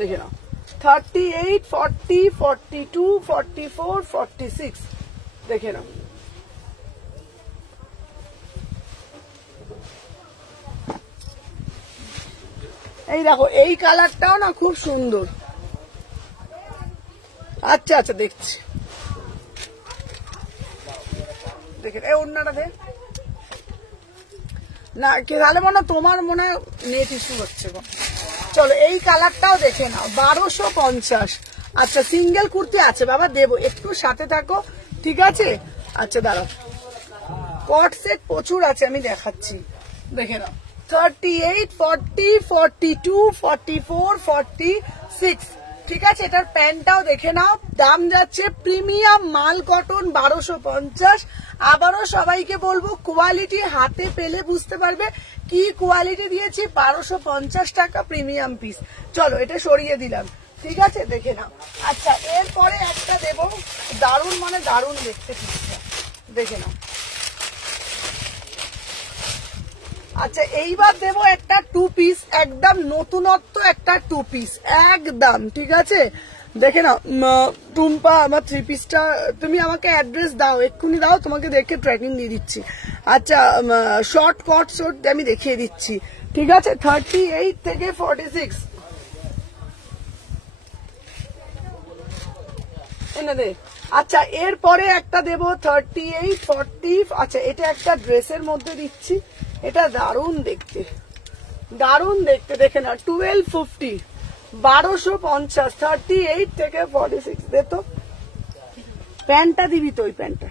দেখে নাও, 38, 40, 42, 44, 46 দেখে নাও। এই দেখো, এই কালারটাও না খুব সুন্দর। আচ্ছা দেখছি, দেখে এই ওড়নাটা দে না, কে তাহলে মনে তোমার মনে হয় নেট ইস্যু হচ্ছে গো। চলো, এই কালারটাও দেখে নাও, 1250। আচ্ছা, সিঙ্গেল কুর্তি আছে বাবা, দেবো, একটু সাথে থাকো, ঠিক আছে? আচ্ছা দাঁড়াও, কট সেট প্রচুর আছে, আমি দেখাচ্ছি, দেখে নাও। 38, 40, 42, 44, 46 ঠিক আছে? এটার প্যান্টটাও দেখে নাও। দাম যাচ্ছে প্রিমিয়াম মাল কটন, 1250। আবারও সবাইকে বলবো, কোয়ালিটি হাতে পেলে বুঝতে পারবে কি কোয়ালিটি দিয়েছি। 1250 টাকা প্রিমিয়াম পিস। চলো, এটা সরিয়ে দিলাম, ঠিক আছে? দেখে নাও। আচ্ছা, এরপরে একটা দেবো, দারুণ মানে দারুণ দেখতে পিসটা, দেখে নাও। আচ্ছা, এইবার দেবো একটা 2 পিস, একদম নতুনত্ব একটা 2 পিস একদম, ঠিক আছে? দেখে নাও টুম্পা, আমার 3 পিসটা তুমি আমাকে অ্যাড্রেস দাও, এক্ষুনি দাও, তোমাকে দেখে ট্র্যাকিং দিয়ে দিচ্ছি। আচ্ছা, শর্ট কট শর্ট আমি দেখিয়ে দিচ্ছি, ঠিক আছে? 38 থেকে 46 এনে দে। আচ্ছা এরপরে একটা দেবো 38, 40। আচ্ছা এটা একটা ড্রেসের মধ্যে দিচ্ছি, এটা দারুণ দেখতে, দারুণ দেখতে। দেখে না 1250, 1250, 38 থেকে 46। দে তো প্যান্টটা দিবি তো, ওই প্যান্টটা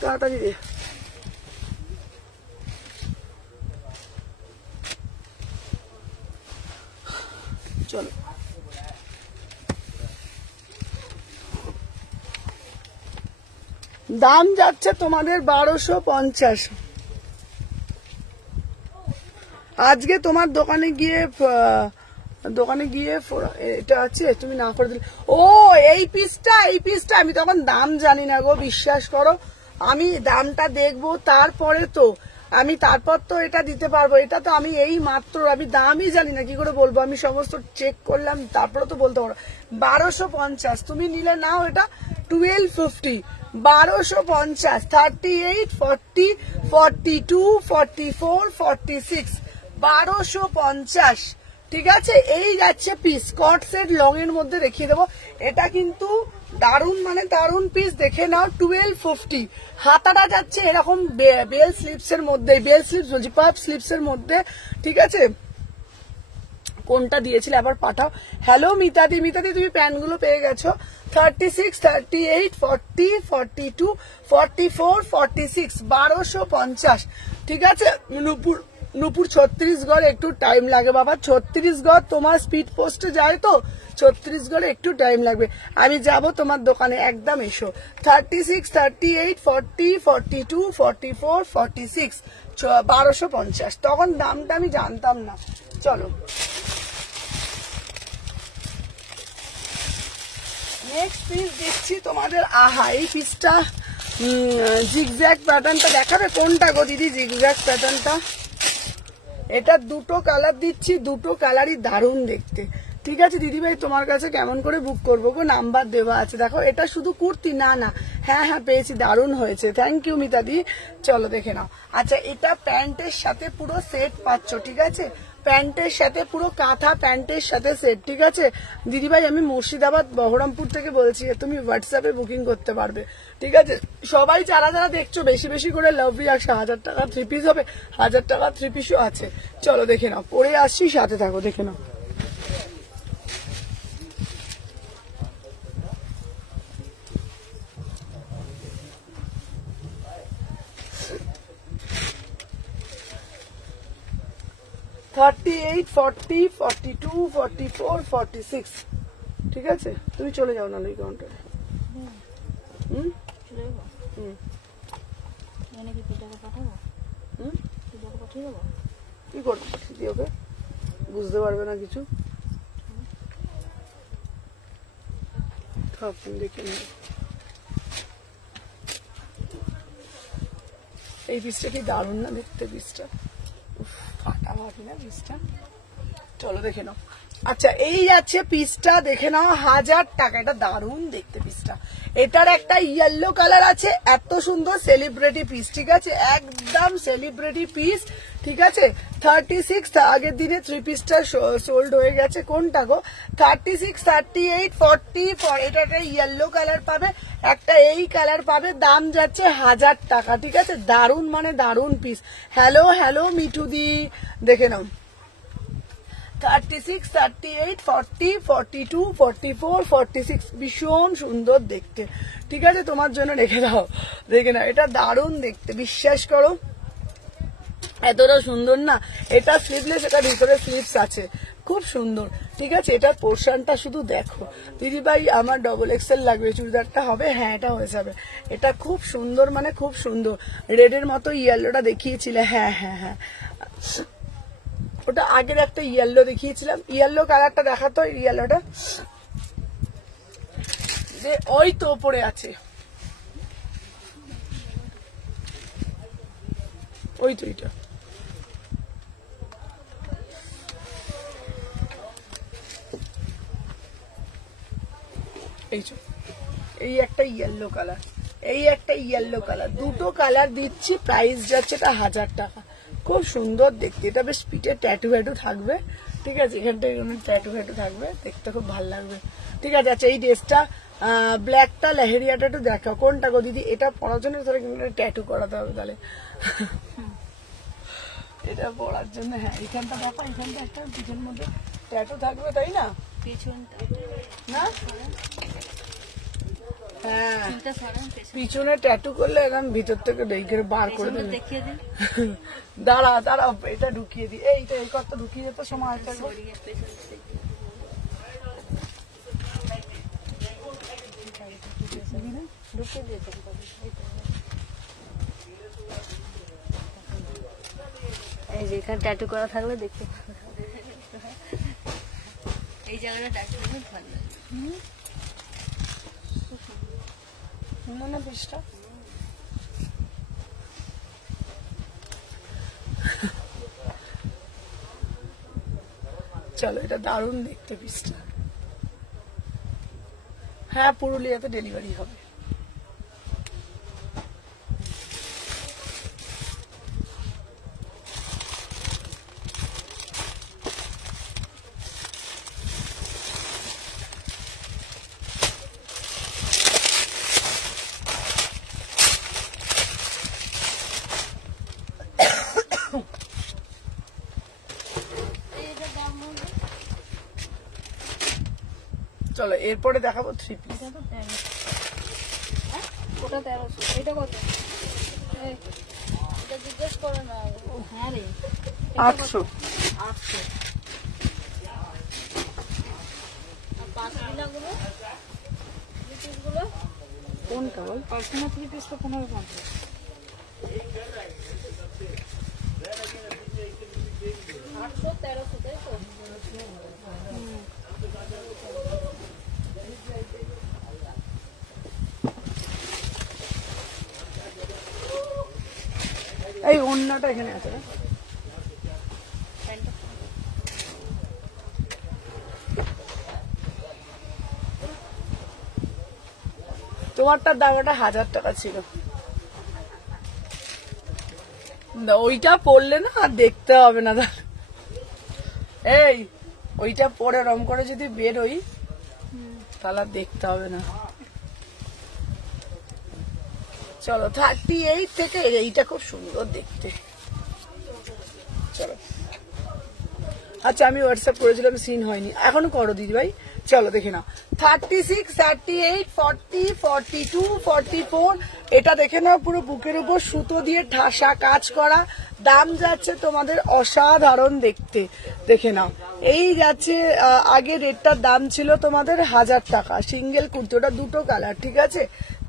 তাড়াতাড়ি দে। চলো দাম যাচ্ছে তোমাদের 1250। আজকে তোমার দোকানে গিয়ে এটা আছে, তুমি না করে দিলে। ও এই পিসটা আমি তখন দাম জানি না গো, বিশ্বাস করো। আমি দামটা দেখবো তারপরে তো তারপর তো এটা দিতে পারবো। এটা তো আমি এই মাত্র আমি দামই জানি না, কি করে বলবো? আমি সমস্ত চেক করলাম তারপরে তো বলতে পারবো। 1250 তুমি নিলে নাও, এটা 1250, 1250, 38, 40, 42, 44, 46, 1250। ঠিক আছে, এই যাচ্ছে পিস। স্কট সেট লং এর মধ্যে দেখিয়ে দেবো। এটা কিন্তু দারুন, মানে দারুন পিস। দেখে নাও 1250। হাতাটা যাচ্ছে এরকম বেল স্লিপস এর মধ্যে, বেল স্লিপস বলছি, পাপ স্লিপস এর মধ্যে। ঠিক আছে, কোনটা দিয়েছিলে আবার পাঠাও। হ্যালো মিতাদি, তুমি প্যান্টগুলো পেয়ে গেছো। 36, 38, 40, 42, 44, 46, 1250। ঠিক আছে, নুপুর 36গড় একটু টাইম লাগে বাবা। 36গড় তোমার স্পিড পোস্টে যায় তো, 36গড়ে একটু টাইম লাগবে। আমি যাব তোমার দোকানে, একদম এসো। 36, 38, 40, 42, 44, 46, 1250। তখন দামটা আমি জানতাম না। চলো নেক্সট পিস দিচ্ছি তোমাদের। আহা এই পিসটা জিগজ্যাগ প্যাটার্নটা দেখাবে। কোনটা গো দিদি জিগজ্যাগ প্যাটার্নটা? এটা দুটো কালার দিচ্ছি, দুটো কালারই দারুণ দেখতে। ঠিক আছে দিদিভাই, তোমার কাছে কেমন করে বুক করবো গো? নাম্বার দেওয়া আছে দেখো। এটা শুধু কুর্তি না? হ্যাঁ পেয়েছি, দারুণ হয়েছে, থ্যাংক ইউ মিতাদি। চলো দেখে নাও। আচ্ছা এটা প্যান্টের সাথে পুরো সেট পাচ্ছ। ঠিক আছে, প্যান্টের সাথে পুরো কাঁথা, প্যান্টের সাথে সেট। ঠিক আছে দিদিভাই, আমি মুর্শিদাবাদ বহরমপুর থেকে বলছি, তুমি হোয়াটসঅ্যাপে বুকিং করতে পারবে। ঠিক আছে, সবাই যারা দেখছো বেশি বেশি করে লাভ রিয়াকশন। 1000 টাকা 3 পিস হবে, 1000 টাকা 3 পিসও আছে। চলো দেখে নাও, পরে আসছি, সাথে থাকো, দেখে নাও। $38, $40, $42, $44, $46। ঠিক আছে, তুমি চলে যাও না ওই কাউন্টারে। কি করবো পাঠিয়ে ওকে, বুঝতে পারবে না কিছু। দেখে নিও এই পিসটা কি দারুণ না দেখতে, পিসটা ফাটাফাটি না পিসটা। চলো দেখে নাও। আচ্ছা এই আছে পিসটা, দেখে নাও, 1000 টাকা। এটা দারুণ দেখতে পিসটা। এটার একটা ইয়েলো কালার আছে, এত সুন্দর সেলিব্রিটি পিস। ঠিক আছে, একদম সেলিব্রিটি পিস। ঠিক আছে 36, আগের দিনে 3 পিসটা সোল্ড হয়ে গেছে। কোনটা গো? 36, 38, 40। এটা একটা ইয়েলো কালার পাবে, একটা এই কালার পাবে। দাম যাচ্ছে 1000 টাকা। ঠিক আছে, দারুণ, মানে দারুণ পিস। হ্যালো মিঠুদি, দেখে নাও। 36, 38, 40, 42, 44, 46, ভীষণ সুন্দর দেখতে। ঠিক আছে, তোমার জন্য রেখে দাও, দেখে নাও। এটা দারুণ দেখতে, বিশ্বাস করো, এতটা সুন্দর না। এটা স্লিভলেস, এটা ভিতরে স্লিভস আছে, খুব সুন্দর। ঠিক আছে, এটার পোর্শনটা শুধু দেখো দিদিভাই। আমার XXL লাগবে, চুড়িদারটা হবে? হ্যাঁ এটা হয়ে যাবে। এটা খুব সুন্দর, মানে খুব সুন্দর। রেডের মতো ইয়েলোটা দেখিয়েছিলে। হ্যাঁ ওটা আগের একটা ইয়েলো দেখিয়েছিলাম। ইয়েলো কালারটা দেখাতো, ইয়েলোটা যে ওই তো ওপরে আছে, ওই তো এটা। এই একটা ইয়েলো কালার, এই একটা ইয়েলো কালার, দুটো কালার দিচ্ছি। প্রাইস যাচ্ছে এটা 1000 টাকা। খুব সুন্দর দেখতে, এটা বেশ পিঠে ট্যাটু থাকবে। ঠিক আছে, এখানটা এরকম ট্যাটু ফ্যাটু থাকবে, দেখতে খুব ভালো লাগবে। ঠিক আছে, আচ্ছা এই ড্রেসটা ব্ল্যাকটা লেহেরিয়াটা একটু দেখাও, কোনটা গো দিদি? এটা পরার জন্য তাহলে ট্যাটু করাতে হবে তাহলে। এটা পরার জন্য, হ্যাঁ এখানটা দেখো, এখানটা একটা পিছনের মধ্যে ট্যাটু থাকবে, তাই না? না হ্যাঁ, পিছনে ট্যাটু করলে একদম ভিতর থেকে দেখে বার করে দেবে। দাঁড়া দাঁড়া, এটা ঢুকিয়ে দিই, এইটা এই কত ঢুকিয়ে যেত সময় থাকবে। এই যে এখানে ট্যাটু করা থাকলে দেখতে এই জায়গাটা ট্যাটু করলে ভালো লাগে। না পিসটা চলো, এটা দারুণ দেখতে পিসটা। হ্যাঁ পুরুলিয়াতে ডেলিভারি হবে। চলো এরপরে দেখাবো থ্রি পিস। ওটা 1300, এটা কত? এটা জিজ্ঞেস করো না। হ্যাঁ রে 800। 800। আর পাঁচগুলো পিসগুলো কোনটা বল? পার্সোনাল 3 পিস তো 1550। 800 1300 তাই তো? এই অন্যটা এখানে আছে না? তোমারটার দাম ওটা 1000 টাকা ছিল। ওইটা পরলে না আর দেখতে হবে না। এই ওইটা পরে রম করে যদি বেরোই তাহলে দেখতে হবে না। চলো 38 থেকে এইটা খুব সুন্দর দেখতে। চলো আচ্ছা, আমি হোয়াটসঅ্যাপ করেছিলাম, সিন হয়নি, এখনো করো দিদি ভাই। চলো দেখে নাও 36, 38, 40, 42, 44। এটা দেখে নাও, পুরো বুকের উপর সুতো দিয়ে ঠাসা কাজ করা। দাম যাচ্ছে তোমাদের অসাধারণ দেখতে, দেখে নাও। এই যাচ্ছে আগে রেটটার দাম ছিল তোমাদের 1000 টাকা সিঙ্গেল কুর্তি, ওটা দুটো কালার। ঠিক আছে,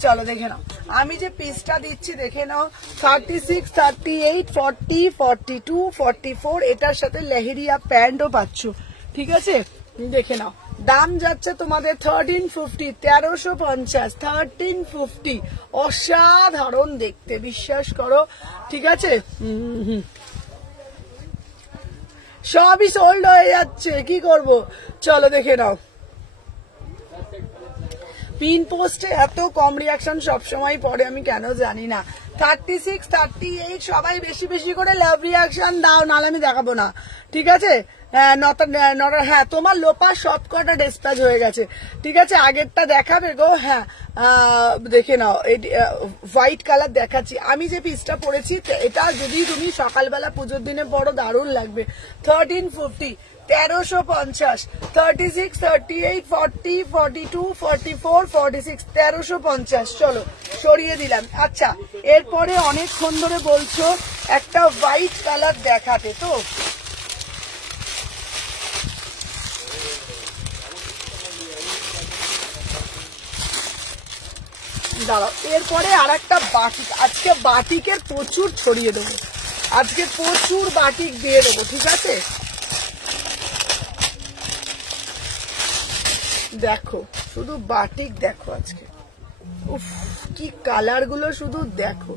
চলো দেখে নাও, আমি যে পিসটা দিচ্ছি দেখে নাও। 36, 38, 40, 42, 44। এটার সাথে লেহেরিয়া প্যান্টও পাচ্ছ। ঠিক আছে, দেখে নাও। দাম যাচ্ছে তোমাদের 1350, 1350, 1350। অসাধারণ দেখতে, বিশ্বাস করো। ঠিক আছে, সবই সোল্ড হয়ে যাচ্ছে, কি করব। চলো দেখে নাও। পিন পোস্টে এত কম রিয়াকশন সবসময় পড়ে, আমি কেন জানি না। 36, 38 সবাই বেশি বেশি করে লাভ রিয়াকশন দাও, নাহলে আমি দেখাবো না। ঠিক আছে, হ্যাঁ তোমার লোপা সব কটা ডিসপ্যাচ হয়ে গেছে। ঠিক আছে, আগেরটা দেখাবে গো। হ্যাঁ দেখে নাও, হোয়াইট কালার দেখাচ্ছি। আমি যে পিসটা পরেছি এটা যদি তুমি সকালবেলা পুজোর দিনে পরো দারুণ লাগবে। 1350, 1350, 36, 38, 40, 42, 44, 46, 1350। চলো সরিয়ে দিলাম। আচ্ছা, এরপরে অনেকক্ষণ ধরে বলছো একটা হোয়াইট কালার দেখাতে, তো দাঁড়াও। এরপরে আর একটা বাটিক, আজকে বাটিকের প্রচুর ছড়িয়ে দেবো, আজকে প্রচুর বাটিক দিয়ে দেবো। ঠিক আছে, দেখো শুধু বাটিক দেখো আজকে। উফ কি কালার গুলো শুধু দেখো।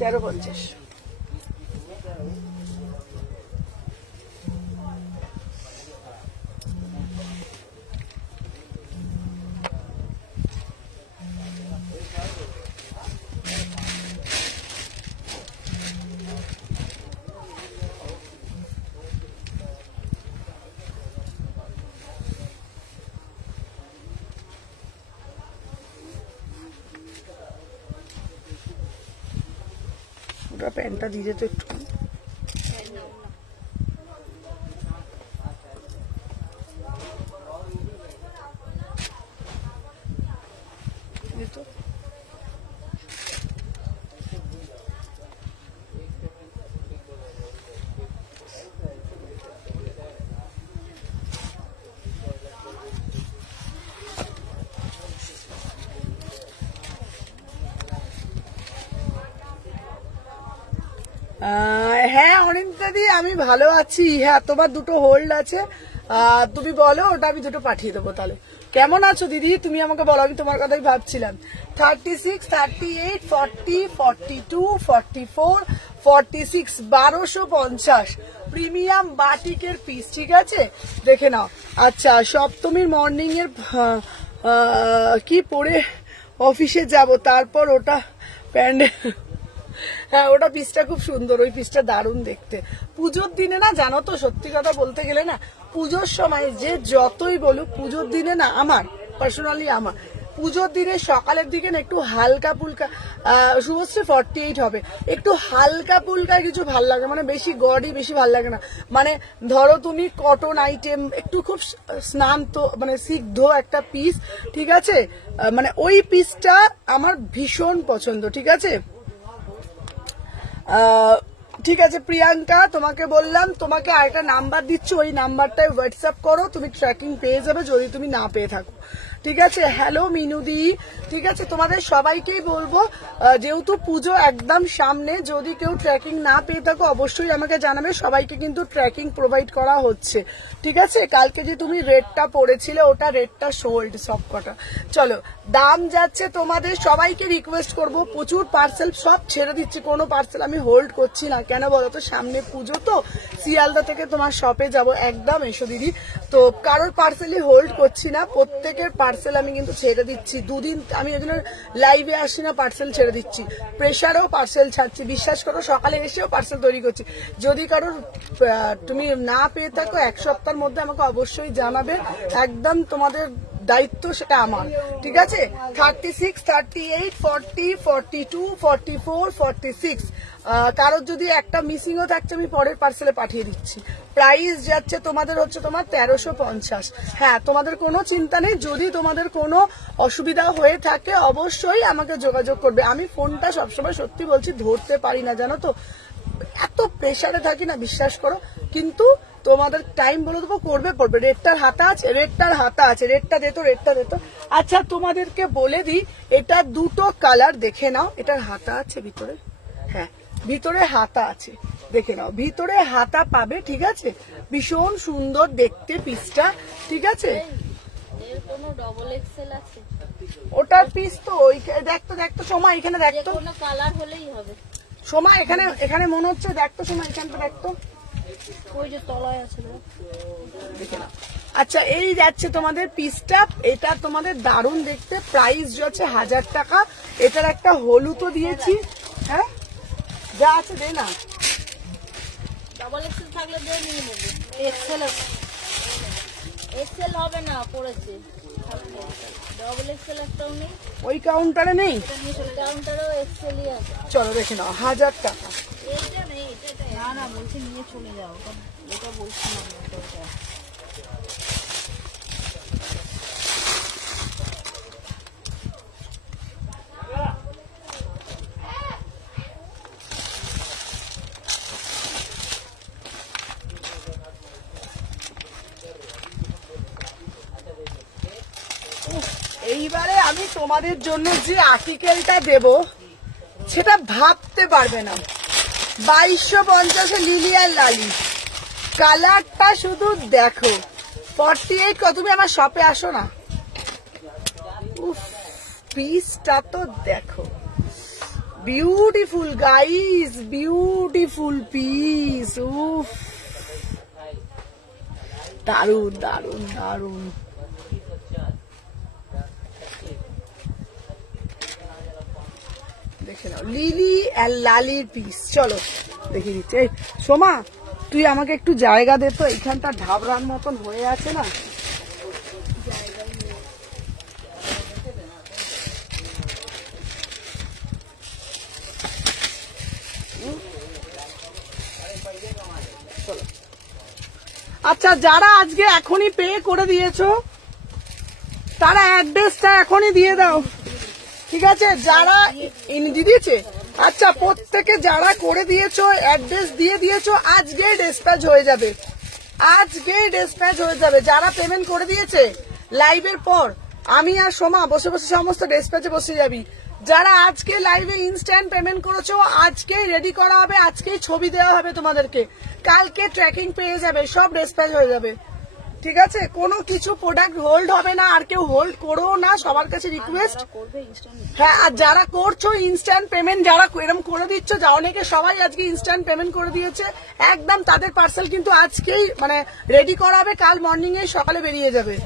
তেরো 50। ওটা প্যান্টটা দিয়ে যেত একটু। হ্যাঁ অনিন্দিতা দি আমি ভালো আছি। হ্যাঁ তোমার দুটো হোল্ড আছে, তুমি বলো, ওটা আমি দুটো পাঠিয়ে দেবো। তাহলে কেমন আছো দিদি তুমি আমাকে বলো, আমি তোমার কথাই ভাবছিলাম। 36, 38, 40, 42, 44, 46, 1250 প্রিমিয়াম বাটিকের পিস, ঠিক আছে দেখে নাও। আচ্ছা সপ্তমীর মর্নিং এর কি পরে অফিসে যাব, তারপর ওটা প্যান্ডেল। হ্যাঁ ওটা পিসটা খুব সুন্দর, ওই পিসটা দারুণ দেখতে। পুজোর দিনে না জানো তো, সত্যি কথা বলতে গেলে না, পুজোর সময় যে যতই বলুক, পুজোর দিনে না আমার পার্সোনালি আমার পুজোর দিনে সকালের দিকে না একটু হালকা ফুলকা, শুভশ্রী 48 হবে, একটু হালকা ফুলকা কিছু ভাল লাগে, মানে বেশি গডি বেশি ভাল লাগে না। মানে ধরো তুমি কটন আইটেম একটু খুব স্নান্ত মানে সিদ্ধ একটা পিস, ঠিক আছে, মানে ওই পিসটা আমার ভীষণ পছন্দ, ঠিক আছে। ঠিক আছে প্রিয়াঙ্কা, তোমাকে বললাম, তোমাকে আরেকটা নাম্বার দিচ্ছি, ওই নাম্বারটায় হোয়াটসঅ্যাপ করো, তুমি ট্র্যাকিং পেয়ে যাবে যদি তুমি না পেয়ে থাকো, ঠিক আছে। হ্যালো মিনুদি, ঠিক আছে তোমাদের সবাইকেই বলবো, যেহেতু পুজো একদম সামনে, যদি কেউ ট্র্যাকিং না পেয়ে থাকো অবশ্যই আমাকে জানাবে, সবাইকে কিন্তু ট্র্যাকিং প্রোভাইড করা হচ্ছে, ঠিক আছে। কালকে যে তুমি রেটটা পড়েছিলে ওটা রেটটা সোল্ড সব কটা। চলো দাম যাচ্ছে, তোমাদের সবাইকে রিকোয়েস্ট করব, প্রচুর পার্সেল সব ছেড়ে দিচ্ছি, কোনো পার্সেল আমি হোল্ড করছি না, কেন বলো তো, সামনে পুজো তো, শিয়ালদা থেকে তোমার শপে যাব, একদম এসো দিদি, তো কারোর পার্সেলই হোল্ড করছি না, প্রত্যেকের পার্সেল আমি কিন্তু ছেড়ে দিচ্ছি। দুদিন আমি ওই জন্য লাইভে আসি না, পার্সেল ছেড়ে দিচ্ছি, প্রেশারেও পার্সেল ছাড়ছি, বিশ্বাস করো সকালে এসেও পার্সেল তৈরি করছি। যদি কারোর তুমি না পেয়ে থাকো এক সপ্তাহের মধ্যে আমাকে অবশ্যই জানাবে, একদম তোমাদের দায়িত্ব সেটা আমার, ঠিক আছে। 36, 38, 40, 42, 44, 46 কারোর যদি একটা মিসিংও থাকছে আমি পরের পার্সেলে পাঠিয়ে দিচ্ছি। প্রাইস যাচ্ছে তোমাদের হচ্ছে তোমার 1350। হ্যাঁ তোমাদের কোনো চিন্তা নেই, যদি তোমাদের কোনো অসুবিধা হয়ে থাকে অবশ্যই আমাকে যোগাযোগ করবে। আমি ফোনটা সবসময় সত্যি বলছি ধরতে পারি না, জানো তো, এত প্রেশারে থাকি না, বিশ্বাস করো, কিন্তু তোমাদের টাইম বলে দেবো, করবে করবে। রেটটার হাতা আছে, রেটটার হাতা আছে, রেটটা দিত, রেটটা দিত। আচ্ছা তোমাদেরকে বলে দিই, এটা দুটো কালার দেখে নাও, এটার হাতা আছে ভিতরে, হ্যাঁ ভিতরে হাতা আছে, দেখে নাও, ভিতরে হাতা পাবে, ঠিক আছে, ভীষণ সুন্দর দেখতে পিসটা, ঠিক আছে। ওটার পিস তো দেখতো দেখতো সময় এখানে দেখতো, কালার হলেই হবে সময় এখানে এখানে মনে হচ্ছে দেখতো সময় এখানটা দেখতো, ওই যে তলায় আছে দেখে নাও। আচ্ছা এই যাচ্ছে তোমাদের পিসটা, এটা তোমাদের দারুণ দেখতে, প্রাইস যাচ্ছে 1000 টাকা। এটার একটা হলুদও দিয়েছি, হ্যাঁ যা আছে দে না, ডাবল এক্সেল থাকলে দিয়ে নিয়ে নেব। এক্সেল এক্সেল হবে না, পড়েছে ডাবল এক্সেল একটাও নেই, ওই কাউন্টারে নেই, কাউন্টারও এক্সেলই আছে। চলো দেখে নাও 1000 টাকা। এটা নেই, এটা না না বলছি নিয়ে চলে যাও, এটা বলছি না ওটা। এইবারে আমি তোমাদের জন্য যে আর্টিকেলটা দেব সেটা ভাবতে পারবে না। 2250 লিলি আর লালি, কালারটা শুধু দেখো। 48 কত, তুমি আমার শপে আসো না, উফ পিসটা তো দেখো, বিউটিফুল গাইস, বিউটিফুল পিস, উফ দারুন দারুন দারুন। দেখে নাও লিলি আর লালির পিস, চলো দেখে দিচ্ছি। এই সোমা তুই আমাকে একটু জায়গা দে তো, এইখানটা ঢাবরার মতন হয়ে আছে না, আচ্ছা, যারা আজকে এখনই পে করে দিয়েছো তারা অ্যাড্রেসটা এখনই দিয়ে দাও, ঠিক আছে? যারা দিয়েছে, আচ্ছা প্রত্যেকে যারা করে দিয়েছো অ্যাড্রেস দিয়ে দিয়েছো, আজকেই ডিসপ্যাচ হয়ে যাবে, আজকেই ডিসপ্যাচ হয়ে যাবে। যারা পেমেন্ট করে দিয়েছে লাইভের পর আমি আর সোমা বসে বসে সমস্ত ডিসপ্যাচে বসে যাবি। যারা আজকে লাইভে ইনস্ট্যান্ট পেমেন্ট করেছো আজকেই রেডি করা হবে, আজকেই ছবি দেওয়া হবে তোমাদেরকে, কালকে ট্র্যাকিং পেয়ে যাবে, সব ডিসপ্যাচ হয়ে যাবে, ঠিক আছে? কোনো কিছু প্রোডাক্ট হোল্ড হবে না, আর কেউ হোল্ড করো না, সবার কাছে রিকোয়েস্ট। হ্যাঁ, আর যারা করছো ইনস্ট্যান্ট পেমেন্ট, যারা এরকম করে দিচ্ছ, যা অনেকে সবাই আজকে ইনস্ট্যান্ট পেমেন্ট করে দিয়েছে, একদম তাদের পার্সেল কিন্তু আজকেই মানে রেডি করা হবে, কাল মর্নিং এ সকালে বেরিয়ে যাবে,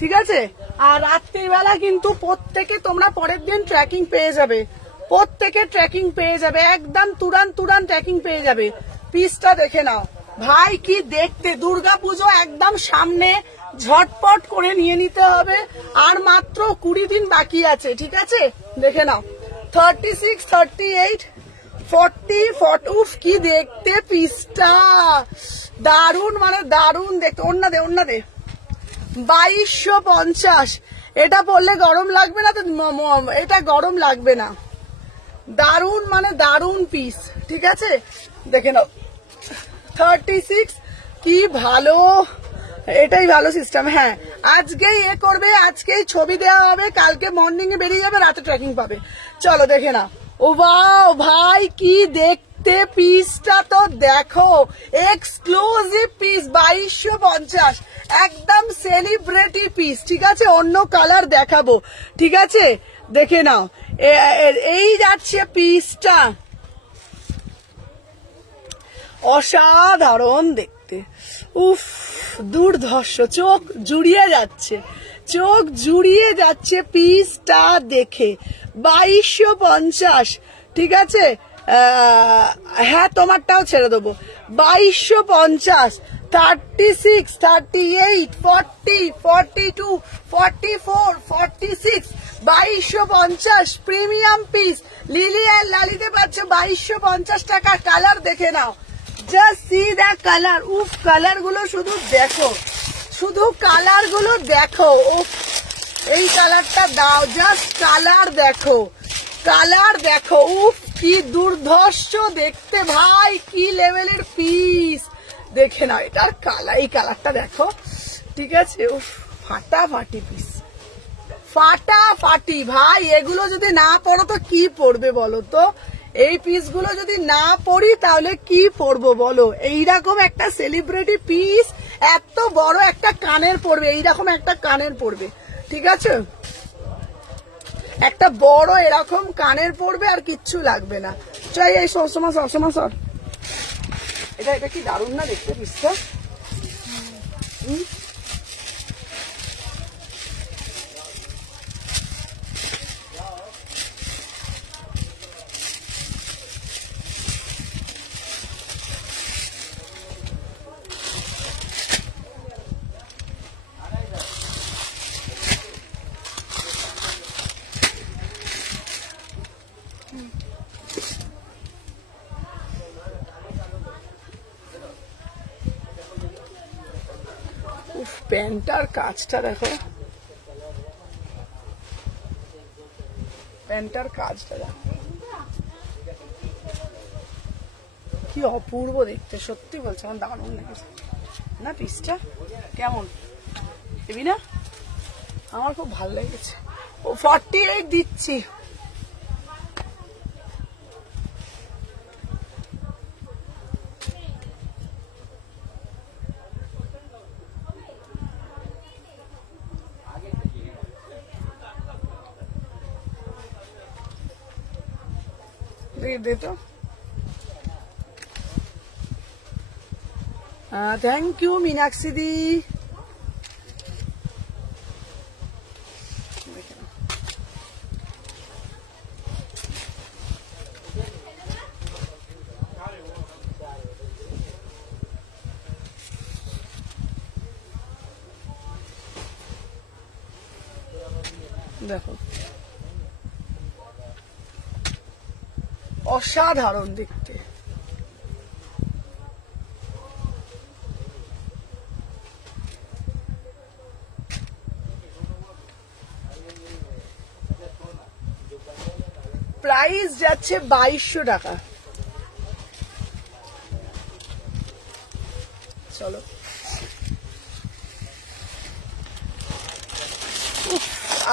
ঠিক আছে? আর রাত্রিবেলা কিন্তু প্রত্যেকে তোমরা পরের দিন ট্র্যাকিং পেয়ে যাবে, প্রত্যেকে ট্র্যাকিং পেয়ে যাবে, একদম তুরান্ত ট্র্যাকিং পেয়ে যাবে। পিসটা দেখে নাও ভাই, কি দেখতে, দুর্গাপুজো একদম সামনে, ঝটপট করে নিয়ে নিতে হবে, আর মাত্র 20 দিন বাকি আছে, ঠিক আছে? দেখে নাও 36, 38, 40, উফ কি দেখতে পিসটা, দারুন মানে দারুন দেখতে। অন্য দে 2250, এটা পরলে গরম লাগবে না তো, এটা গরম লাগবে না, দারুন মানে দারুন পিস, ঠিক আছে? দেখে নাও 36, কি ভালো, এটাই ভালো সিস্টেম। হ্যাঁ, আজকেই এ করবে, আজকেই ছবি দেওয়া হবে, কালকে মর্নিং এ বেরিয়ে যাবে, রাতে ট্র্যাকিং পাবে। চলো দেখে না, ও বাও ভাই কি দেখতে পিসটা, তো দেখো এক্সক্লুসিভ পিস 2250, একদম সেলিব্রিটি পিস, ঠিক আছে? অন্য কালার দেখাবো, ঠিক আছে? দেখে নাও, এই যাচ্ছে পিসটা, অসাধারণ দেখতে, উফ দুর্ধর্ষ, চোখ জুড়িয়ে যাচ্ছে, চোখ জুড়িয়ে যাচ্ছে পিসটা দেখে। 2250, ঠিক আছে? হ্যাঁ তোমারটাও ছেড়ে দেবো, 2250, 36, 38, 40, 42, 44, 46, 2250 প্রিমিয়াম পিস। লিলি আর লালিতে পাচ্ছ 2250 টাকা। কালার দেখে নাও, জাস্ট সি দ্য কালার, উফ কালার গুলো শুধু দেখো, শুধু কালার গুলো দেখো, উফ এই কালারটা দাও, জাস্ট কালার দেখো, কালার দেখো, উফ কি দুর্ধর্ষ দেখতে ভাই, কি লেভেলের পিস, দেখে নাও এটার কালার, এই কালারটা দেখো, ঠিক আছে? উফ ফাটাফাটি পিস, ফাটাফাটি ভাই। এগুলো যদি না পড়ো তো কি পড়বে বলো তো? এই পিসগুলো যদি না পড়ি তাহলে কি পড়বো বলো? এইরকম একটা সেলিব্রিটি পিস, এত বড় একটা কানের পড়বে, এইরকম একটা কানের পড়বে, ঠিক আছে? একটা বড় এরকম কানের পড়বে, আর কিচ্ছু লাগবে না। চাই এই সবসময় সর, এটা কি দারুণ না দেখতে পিসটা? প্যান্টার কাজটা দেখো, প্যান্টার কাজটা দেখো, কি অপূর্ব দেখতে, সত্যি বলছি আমার দারুণ লেগেছে না পিসটা। কেমন দেবি না? আমার খুব ভালো লেগেছে। ও 48 দিচ্ছি, দে তো। থ্যাংক ইউ মীনাক্ষী দি। দেখো অসাধারণ দেখতে, প্রাইস যাচ্ছে 2200 টাকা। চলো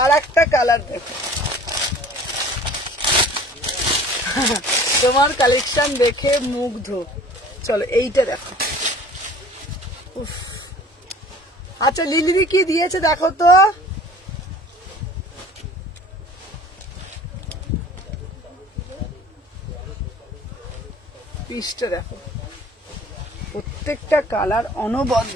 আর একটা কালার দেখো, তোমার কালেকশন দেখে মুগ্ধ। চলো এইটা দেখো। আচ্ছা লিলি কি দিয়েছে দেখো তো, পিসটা দেখো, প্রত্যেকটা কালার অনবদ্য।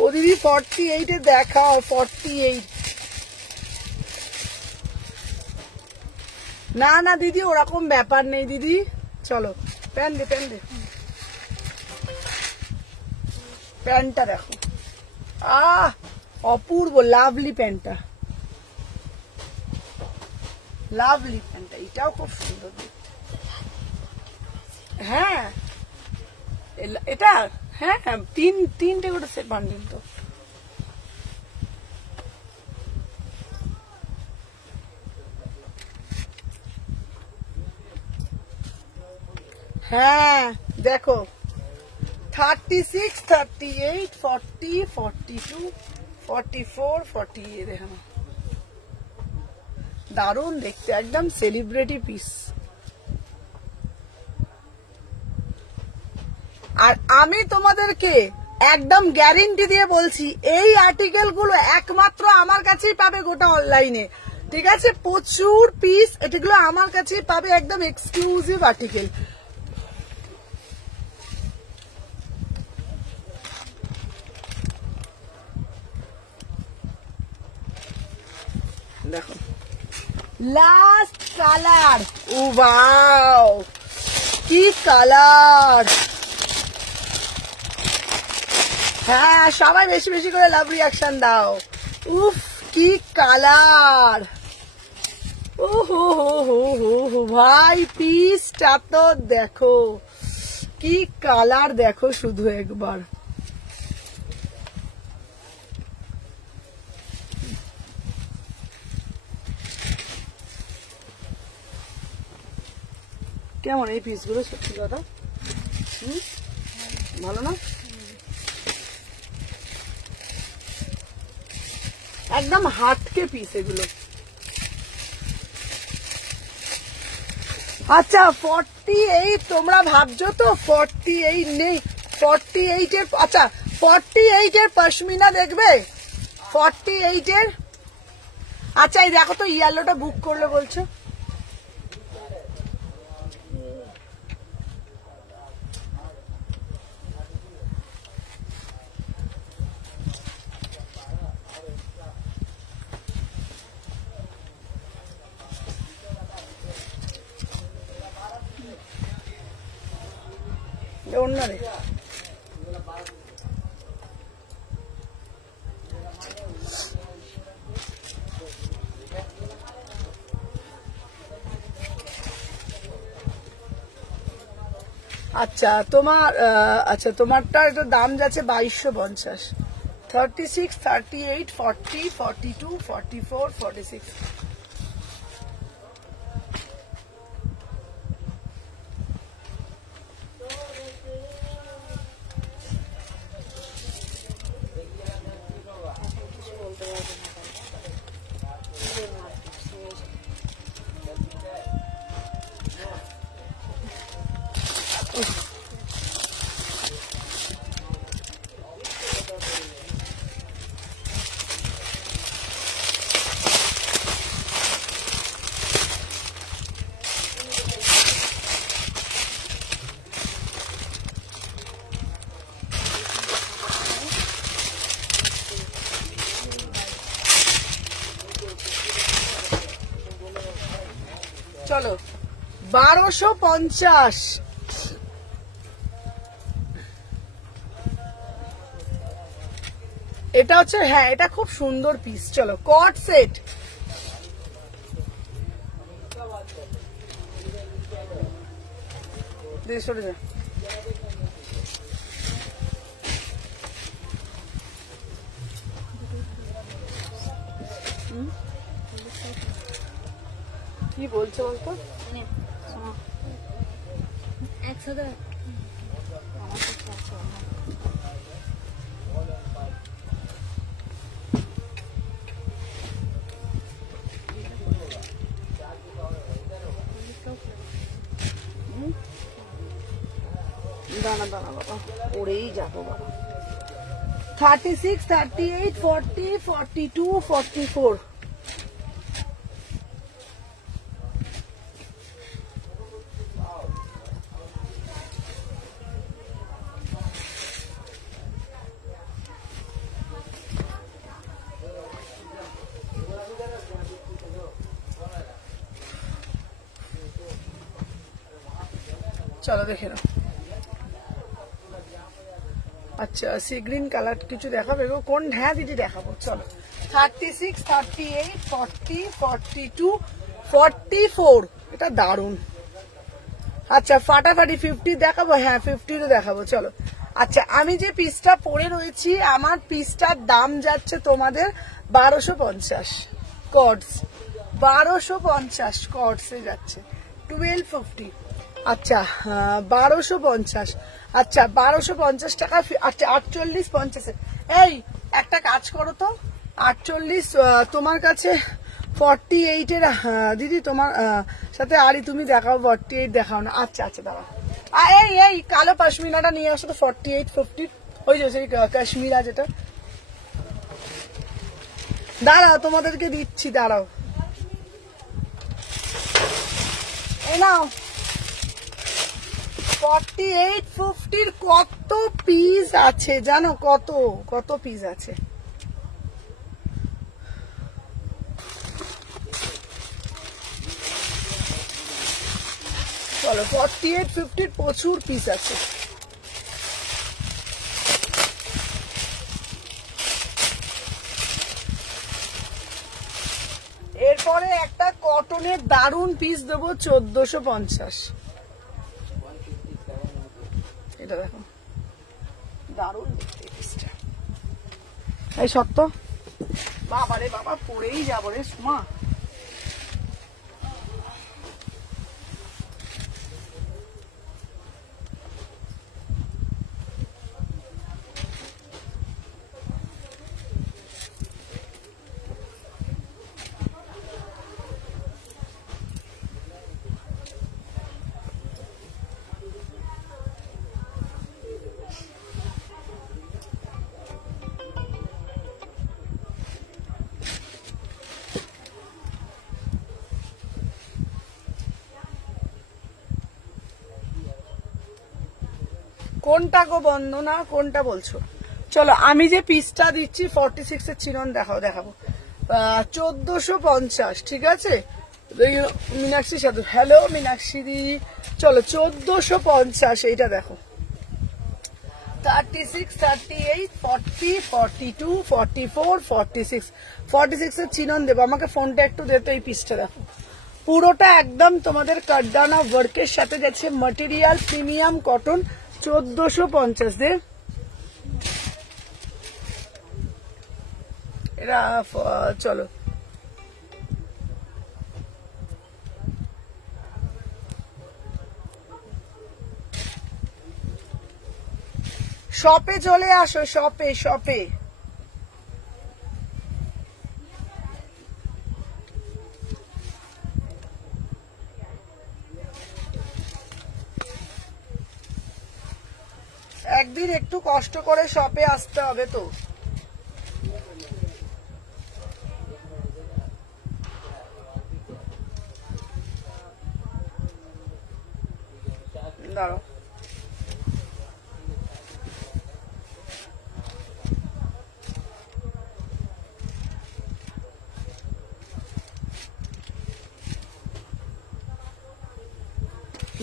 ও দিদি 48 এ দেখাও, 48। না না দিদি ওরকম ব্যাপার নেই দিদি। চলো প্যান্ট দে, প্যান্ট দে, প্যান্টটা দেখো, অপূর্ব লাভলি প্যান্টটা, লাভলি প্যান্টটা, এটাও খুব সুন্দর দেখতে। হ্যাঁ এটা হ্যাঁ তিনটে করে সেট বান্ডিল তো। হ্যাঁ দেখো 36, 38, 40, 42, 44, 40 দেখো, দারুণ দেখতে, একদম সেলিব্রিটি পিস। আর আমি তোমাদেরকে একদম গ্যারেন্টি দিয়ে বলছি এই আর্টিকেল গুলো একমাত্র আমার কাছেই পাবে গোটা অনলাইনে, ঠিক আছে? প্রচুর পিস, এগুলো আমার কাছেই পাবে, একদম এক্সক্লুসিভ আর্টিকেল। দেখো লাস্ট কালার, ও ওয়াও কি কালার। হ্যাঁ সবাই বেশি বেশি করে লাভ রিয়াকশন দাও। উফ কি কালার, ও হো হো হো হো হো ভাই, পিসটা তো দেখো কি কালার, দেখো শুধু একবার। কেমন এই পিসগুলো, সত্যি কথা ভালো না? একদম হাটকে পিস এগুলো। আচ্ছা 48 তোমরা ভাবছো তো 48 নেই, 48 এর, আচ্ছা 48 এর পশমিনা দেখবে, 48 এর। আচ্ছা এই দেখো তো ইয়েলোটা বুক করলে বলছো, অন্য রে। আচ্ছা তোমার আচ্ছা তোমারটা একটু দাম যাচ্ছে 2250, 36, 38, 40, 42, 44, 46। চলো 1250। এটা হচ্ছে, হ্যাঁ এটা খুব সুন্দর পিস। চলো কট সেট, সরে যা। কি বলছো বলতো? একসাথে দাঁড়া দাঁড়া বাবা, পড়েই যাবো বাবা। 36, 38, 40, 42, 44। চলো দেখে নাও। আচ্ছা সি গ্রিন কালার কিছু দেখাবে গো? কোন? হ্যাঁ দিদি দেখাবো। চলো 36, 38, 40, 42, 44। এটা দারুন। আচ্ছা ফাটাফাটি 50 দেখাবো? হ্যাঁ 50 দেখাবো। চলো আচ্ছা, আমি যে পিসটা পরে রয়েছি, আমার পিসটার দাম যাচ্ছে তোমাদের 1250 কর্ডস। 1250 কর্ডসে যাচ্ছে 1250। আচ্ছা 1250। আচ্ছা 1250 টাকা। আচ্ছা 48-50। এই একটা কাজ করো তো, 48 তোমার কাছে 48 এর দিদি তোমার সাথে আরই তুমি দেখাও, 48 দেখাও না। আচ্ছা আচ্ছা দাঁড়াও, এই এই কালো পশমিনাটা নিয়ে আসো তো 48-50। ওই যে সেই কাশ্মীরা যেটা, দাঁড়াও তোমাদেরকে দিচ্ছি, দাঁড়াও। এই নাও 48-50 কত পিস আছে জানো? কত কত পিস আছে। চলো 48-50 প্রচুর পিস আছে। এরপরে একটা কটনের দারুন পিস দেবো 1450। এটা দেখো দারুন দেখতে পিসটা। এই সত্য বাবা রে বাবা, পড়েই যাবো রে সুমা। কোনটা গো বন্দনা, কোনটা বলছো? চলো আমি যে পিসটা দিচ্ছি 46 এর চিনন দেখাও, দেখাবো 1450। ঠিক আছে মীনাক্ষীর সাথে, হ্যালো মীনাক্ষী দি। চলো 1450 এইটা দেখো। 36, 38, 40, 42, 44, 46। 46 এর চিনন দেবো। আমাকে ফোনটা একটু দিতে। এই পিসটা দেখো, পুরোটা একদম তোমাদের কাটদানা ওয়ার্কের সাথে যাচ্ছে, ম্যাটেরিয়াল প্রিমিয়াম কটন। 1450 দে। এরা চলো শপে চলে আসো, শপে শপে। একদিন একটু কষ্ট করে শপে আসতে হবে তো। দাঁড়াও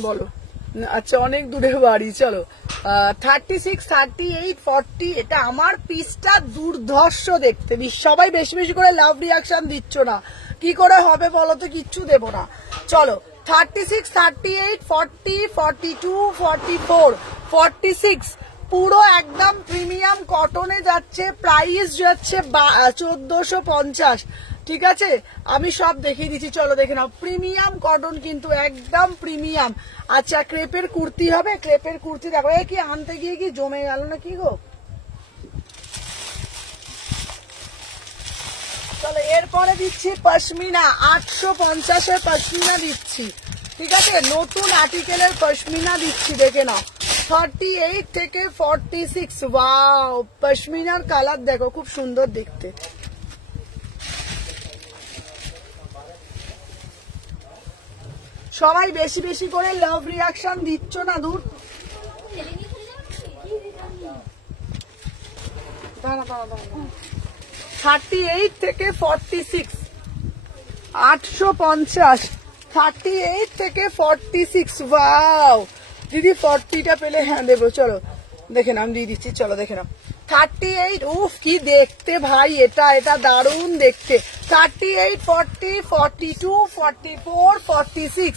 বলো। আচ্ছা অনেক দূরে বাড়ি। চলো 36, 38, 40 এটা আমার পিসটা দুর্ধর্ষ দেখতে। সবাই বেশি বেশি করে লাভ রিয়াকশন দিচ্ছ না, কি করে হবে বলো তো, কিচ্ছু দেবো না। চলো 36, 38, 40, 42, 44, 46 পুরো একদম প্রিমিয়াম কটনে যাচ্ছে। প্রাইস যাচ্ছে 1450। ঠিক আছে, আমি সব দেখিয়ে দিচ্ছি, চলো দেখে নাও। প্রিমিয়াম কটন কিন্তু একদম প্রিমিয়াম। আচ্ছা ক্রেপের কুর্তি হবে, ক্রেপের কুর্তি দেখো, এই কি আনতে গিয়ে কি জমে গেল না কি গো। চলো এরপরে দিচ্ছি পশমিনা, 850-এর পশমিনা দিচ্ছি। ঠিক আছে, নতুন আর্টিকেলের পশমিনা দিচ্ছি, দেখে নাও। 38 থেকে 46, ওয়াও পশমিনার কালার দেখো, খুব সুন্দর দেখতে। সবাই বেশি বেশি করে লাভ রিয়াকশন দিচ্ছ না, দূর। 38 থেকে 46, 850। 38 থেকে 46, ওয়াও দিদি 40টা পেলে হ্যাঁ দেবো। চলো দেখে নাও, আমি দিয়ে দিচ্ছি, চলো দেখে নাও। 38, উফ কি দেখতে ভাই, এটা এটা দারুণ দেখতে। 38, 40, 42, 44, 46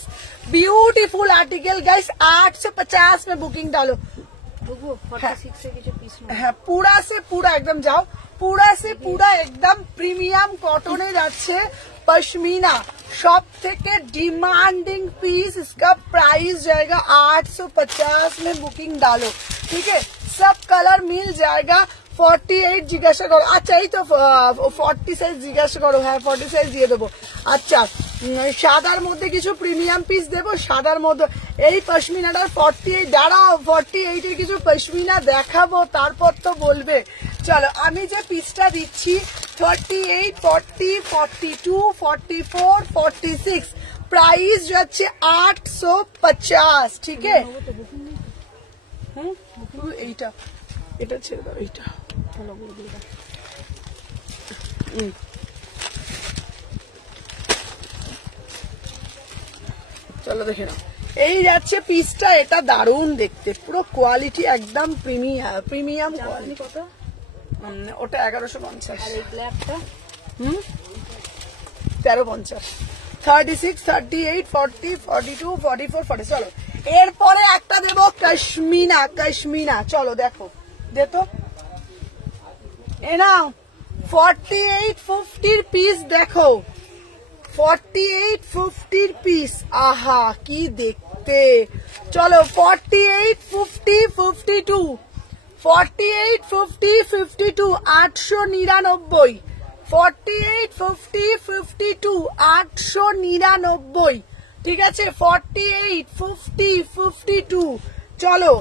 ब्यूटीफुल आर्टिकल गाइस। 850 में बुकिंग डालो। 46 से কিছু পিস হ্যাঁ পুরা সে পুরা একদম যাও, পুরা সে পুরা একদম প্রিমিয়াম কটনে যাচ্ছে पश्मीना। सब থেকে डिमांडिंग पीस, इसका प्राइस जाएगा 850 में बुकिंग डालो। ठीक है, सब कलर मिल जाएगा। 48 জিজ্ঞাসা করো, আচ্ছা এই তো 40 সাইজ জিজ্ঞাসা করো, হ্যাঁ 40 সাইজ দিয়ে দেবো। আচ্ছা সাদার মধ্যে কিছু প্রিমিয়াম পিস দেবো, সাদার মধ্যে এই পশমিনাটার 48, দাঁড়াও 48 এর কিছু পশমিনা দেখাবো, তারপর তো বলবে। চলো আমি যে পিসটা দিচ্ছি 38, 40, 42, 44, 46 প্রাইস যাচ্ছে 850। ঠিক আছে, এইটা এটা ছেড়ে দাও, এইটা চলো দেখে নাও। এই যাচ্ছে পিসটা, এটা দারুণ দেখতে, পুরো কোয়ালিটি একদম প্রিমিয়াম কোয়ালিটি। কত ওটা 1150। আর এই ব্ল্যাকটা 1350। 36, 38, 40, 42, 44, 40। চলো এরপরে একটা দেবো কাশ্মীনা, কাশ্মীনা চলো দেখো দে তো, এ নাও 48, 50 পিস দেখো, 48, 50 পিস, আহা কি দেখতে। চলো 48, 50, 52, 48, 50, 52 899। 48, 50, 52 899। ঠিক আছে, 48, 50, 52। চলো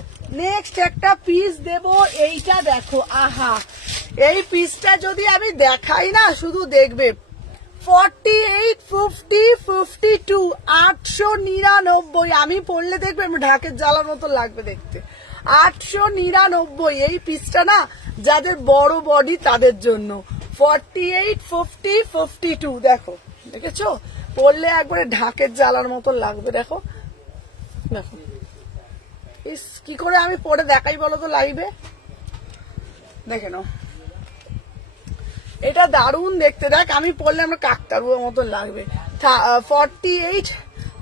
নেক্সট একটা পিস দেব, এইটা দেখো, আহা এই পিসটা যদি আমি দেখাই না শুধু দেখবে। 48, 50, 52 899। আমি পড়লে দেখবে ঢাকের জ্বালার মতো লাগবে দেখতে। 899 এই পিসটা না, যাদের বড় বডি তাদের জন্য। 48, 50, 52 দেখো, দেখেছো পরলে একবারে ঢাকের জ্বালার মতো লাগবে। দেখো দেখো কি করে আমি পরে দেখাই বলো তো লাইভে, দেখে নাও এটা দারুণ দেখতে। দেখ আমি পরলে আমরা কাকতারুয়ার মতো লাগবে। 48,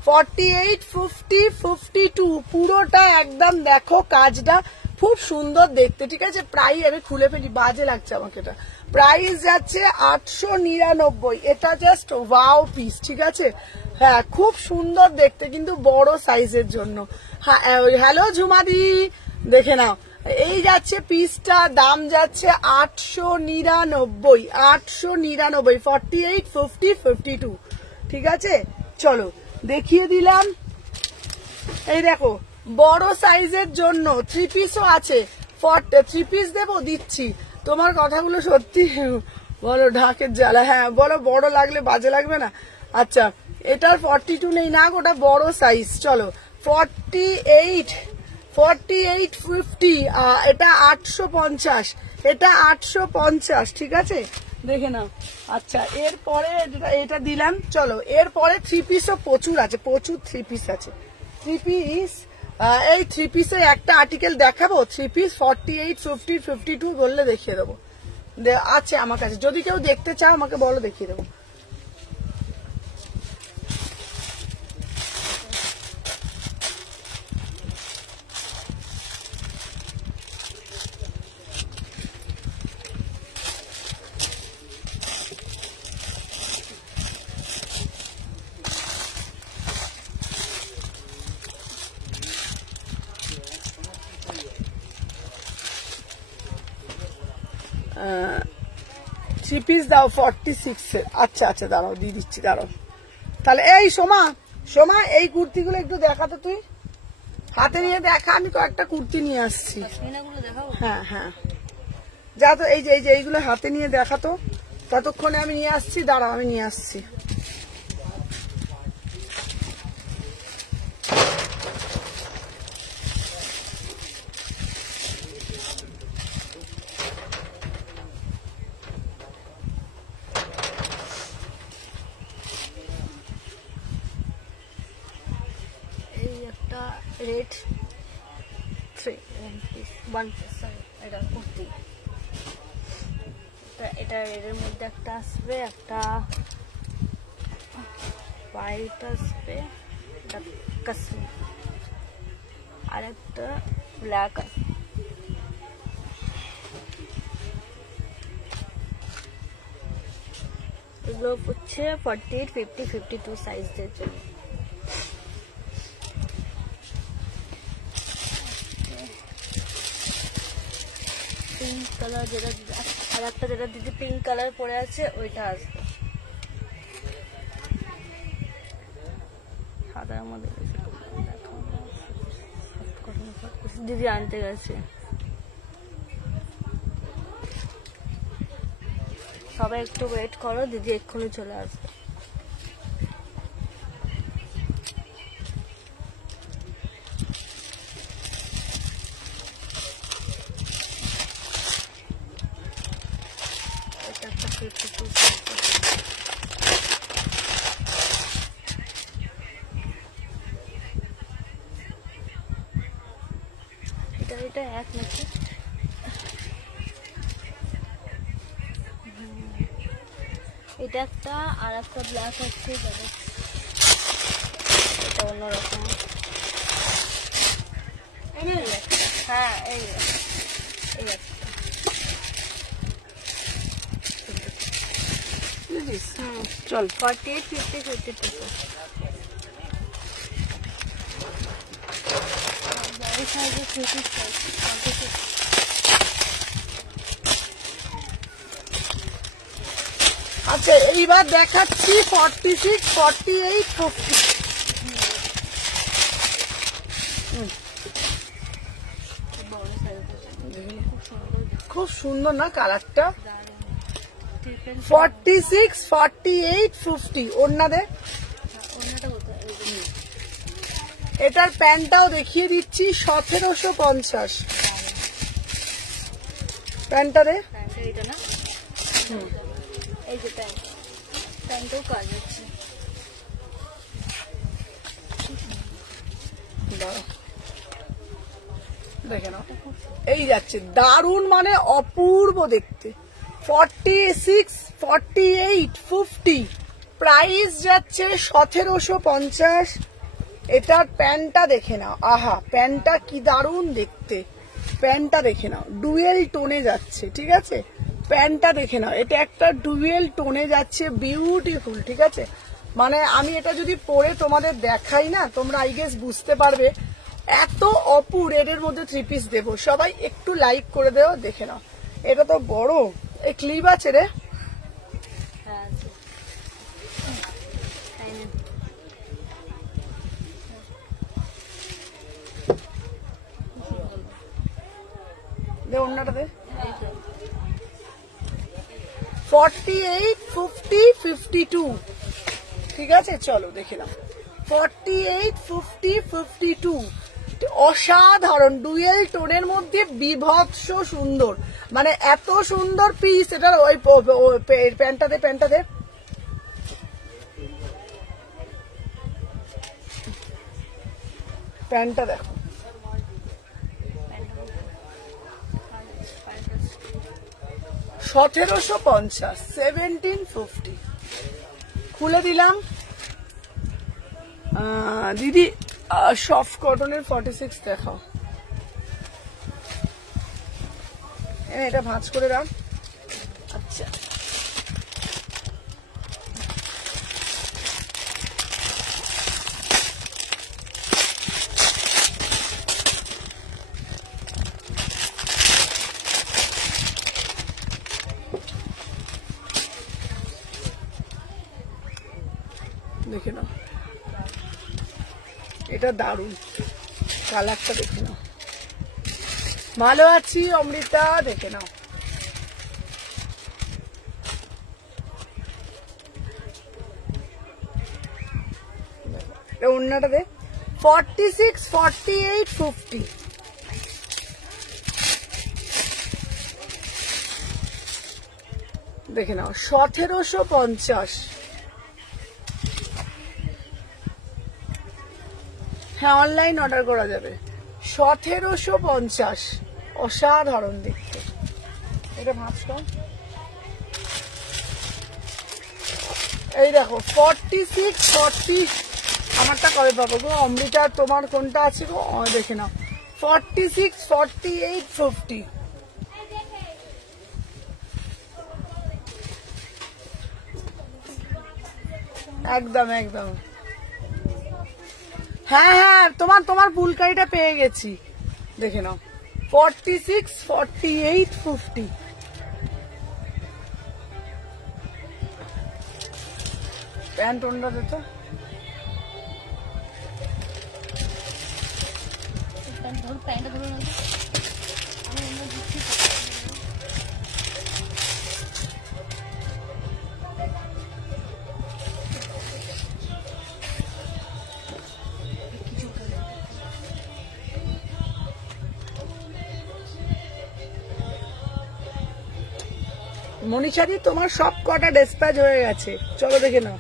48, 50, 52 পুরোটা একদম দেখো, কাজটা খুব সুন্দর দেখতে। ঠিক আছে, প্রাইস আমি খুলে ফেলি, বাজে লাগছে আমাকে এটা। প্রাইস যাচ্ছে 899। এটা জাস্ট ওয়াও পিস। ঠিক আছে, হ্যাঁ খুব সুন্দর দেখতে, কিন্তু বড় সাইজের জন্য। হ্যালো ঝুমাদি, দেখে নাও এই যাচ্ছে পিসটা, দাম যাচ্ছে 899। 899, 48, 50, 52। ঠিক আছে, চলো দেখিয়ে দিলাম। এই দেখো বড় সাইজের জন্য 3 পিসও আছে। 3 পিস দেবো, দিচ্ছি। তোমার কথাগুলো সত্যি বলো, ঢাকের জ্বালা। হ্যাঁ বলো, বড় লাগলে বাজে লাগবে না। আচ্ছা এটার 42 নেই না, ওটা বড় সাইজ। চলো 48, 48, 50 এটা 850, এটা 850। ঠিক আছে, দেখে নাও। আচ্ছা এরপরে এটা দিলাম। চলো এরপরে 3 পিসও প্রচুর আছে, প্রচুর 3 পিস আছে। 3 পিস এই 3 পিসের একটা আর্টিকেল দেখাবো, 3 পিস 48, 50, 52 বললে দেখিয়ে দেবো। আছে আমার কাছে, যদি কেউ দেখতে চাও আমাকে বলো, দেখিয়ে দেবো। থ্রি পিস দাও 46 এর। আচ্ছা আচ্ছা দাঁড়াও, দিয়ে দিচ্ছি, দাঁড়াও। তাহলে এই সোমা, সোমা এই কুর্তিগুলো একটু দেখাতো, তুই হাতে নিয়ে দেখা, আমি কয়েকটা কুর্তি নিয়ে আসছি। হ্যাঁ হ্যাঁ, যা তো, এই যে এইগুলো হাতে নিয়ে দেখাতো, ততক্ষণে আমি নিয়ে আসছি, দাঁড়াও আমি নিয়ে আসছি। রেড 1 পিস, সরি এটা কুর্তি, এটা রেডের মধ্যে একটা আসবে, একটা হোয়াইট আসবে, এটা কাশ্মীর, আর একটা ব্ল্যাক আসবে। এগুলো হচ্ছে 48, 50, 52 সাইজদের জন্য। পিঙ্ক কালার যেটা, আর একটা যেটা দিদি পিঙ্ক কালার পরে আছে ওইটা আসবে সাদার মধ্যে। দিদি আনতে গেছে, সবাই একটু ওয়েট করো, দিদি এক্ষুনি চলে আসবে। এটা এক নাকি, এটা একটা, আর একটা ব্ল্যাক আছে, এটা অন্যরকম। হ্যাঁ এই একটা চল 48, 50, 52। আচ্ছা এইবার দেখাচ্ছি 46, 48, 50। খুব সুন্দর না কালারটা? 46, 48, 50 ওড়না। এটার প্যান্টটাও দেখিয়ে দিচ্ছি, 1750 প্যান্টটা রে। এটা না, এই যে প্যান্টও কাজ হচ্ছে। দেখে নাও, এই যাচ্ছে, দারুণ মানে অপূর্ব দেখতে। 46, 48, 50 প্রাইস যাচ্ছে 1750। এটার প্যান্টটা দেখে নাও, আহা প্যান্টটা কি দারুণ দেখতে, প্যান্টটা দেখে নাও, ডুয়েল টোনে যাচ্ছে, ঠিক আছে? প্যান্টটা দেখে নাও, এটা একটা ডুয়েল টোনে যাচ্ছে, বিউটিফুল, ঠিক আছে? মানে আমি এটা যদি পরে তোমাদের দেখাই না, তোমরা আই গেস বুঝতে পারবে এত অপূর। এর মধ্যে 3 পিস দেবো, সবাই একটু লাইক করে দেও, দেখে নাও। এটা তো বড়, এই ক্লিপ আছে রে। দে ওড়নাটা দে। 48, 50, 52 ঠিক আছে, চলো দেখে নাও। 48, 50, 52 অসাধারণ ডুয়েল টোনের মধ্যে বিভৎস সুন্দর, মানে এত সুন্দর পিস। এটার ওই প্যান্টটা দে, প্যান্টটা দে। প্যান্টটা দেখো, 1750, 1750 খুলে দিলাম। দিদি সফট কটনের 46 দেখাও। এটা ভাঁজ করে রাখ। আচ্ছা দেখে নাও, এটা দারুণ কালারটা দেখে নাও। ভালো আছি অমৃতা, দেখে নাও। অন্যটা দে 46, 48, 50 দেখে নাও। 1750। হ্যাঁ অনলাইন অর্ডার করা যাবে। 1750, অসাধারণ দেখতে। এটা ভাবছিলাম এই দেখো 46, 40 আমারটা কবে পাবো গো অমৃতা? তোমার কোনটা আছে গো দেখে নাও। 46, 48, 50 একদম একদম। হ্যাঁ হ্যাঁ তোমার ফুলকারিটা পেয়ে গেছি, দেখে নাও। 46, 48, 50 প্যান্ট ওনটা দিত। প্যান্টটা ধরুন মনীষাদি তোমার সব কটা ডিসপ্যাচ হয়ে গেছে, চলো দেখে নাও।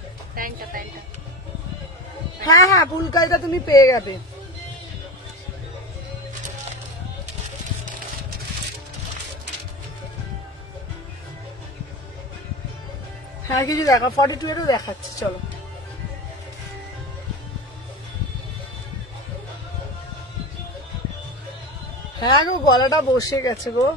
হ্যাঁ হ্যাঁ ফুলকারিটা তুমি পেয়ে যাবে। হ্যাঁ কিছু দেখা 42 এরও দেখাচ্ছি, চলো। হ্যাঁ গো গলাটা বসে গেছে গো।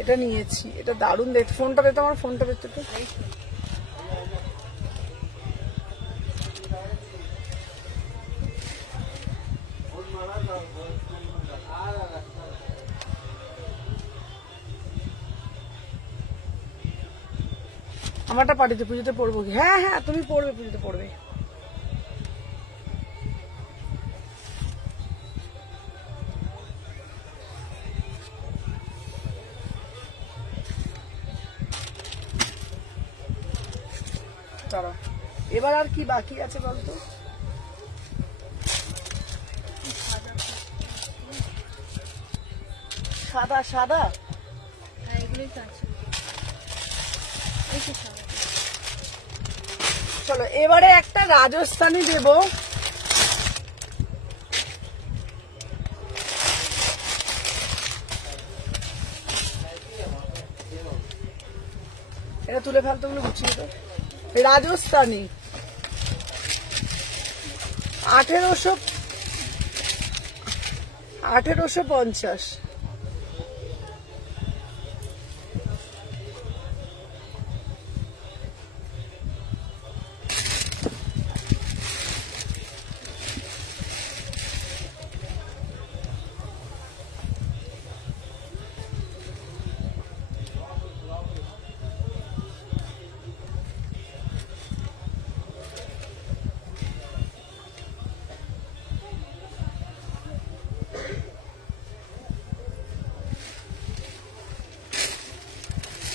এটা নিয়েছি, এটা দারুণ দেখতে। ফোনটা দেখতে, আমার ফোনটা দেখতে তো। আমারটা পাঠিয়েছে, পুজোতে পড়বো কি? হ্যাঁ হ্যাঁ তুমি পড়বে, পুজোতে পড়বে। এবার আর কি বাকি আছে বলতো? সাদা সাদা চলো এবারে একটা রাজস্থানি দেব। এটা তুলে ফেলতে গুলো গুছিয়ে তো। রাজস্থানি 1850।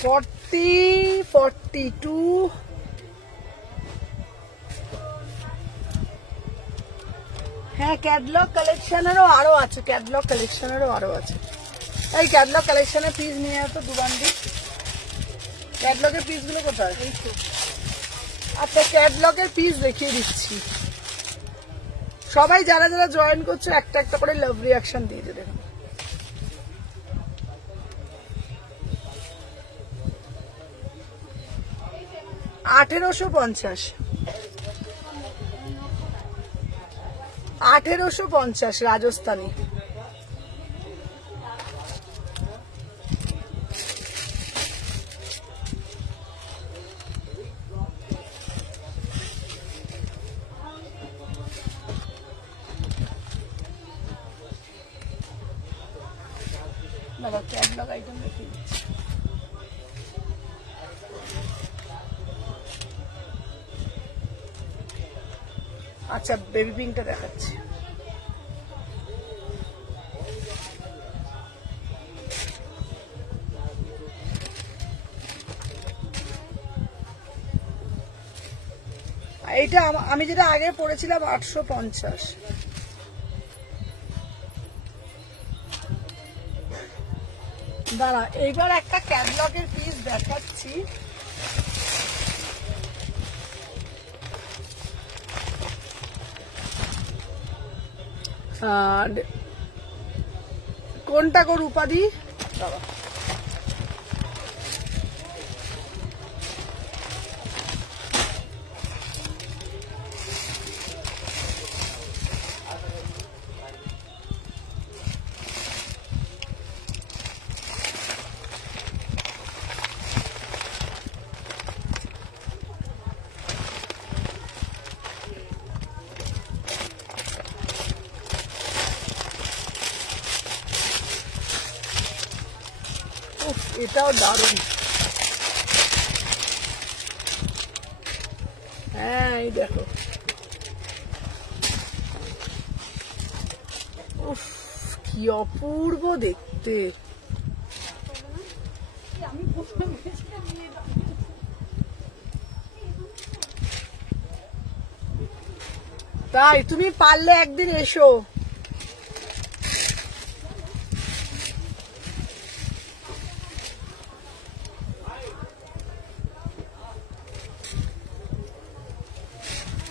$40, $42 হ্যাঁ ক্যাটলগ কালেকশনেরও আরো আছে, ক্যাটলগ কালেকশনেরও আরো আছে। এই ক্যাটলগ কালেকশনের পিস নিয়ে আসো দুবান্ডি। ক্যাটলগের পিস গুলো কোথায়? আচ্ছা ক্যাটলগের পিস দেখিয়ে দিচ্ছি। সবাই যারা যারা জয়েন করছো একটা একটা করে লাভ রিয়াকশন দিয়ে দেবে। 1850 1850 রাজস্থানী। ক্যাটলগ আইটেম দেখিয়ে দিচ্ছি। আচ্ছা বেবি পিঙ্কটা দেখাচ্ছি। এইটা আমি যেটা আগে পড়েছিলাম 850। দাঁড়া এইবার একটা ক্যাটলগের পিস দেখাচ্ছি। কোনটা গো রূপাদি? বাবা এটাও দারুণ। হ্যাঁ এই দেখো, উফ কি অপূর্ব দেখতে। তাই তুমি পারলে একদিন এসো।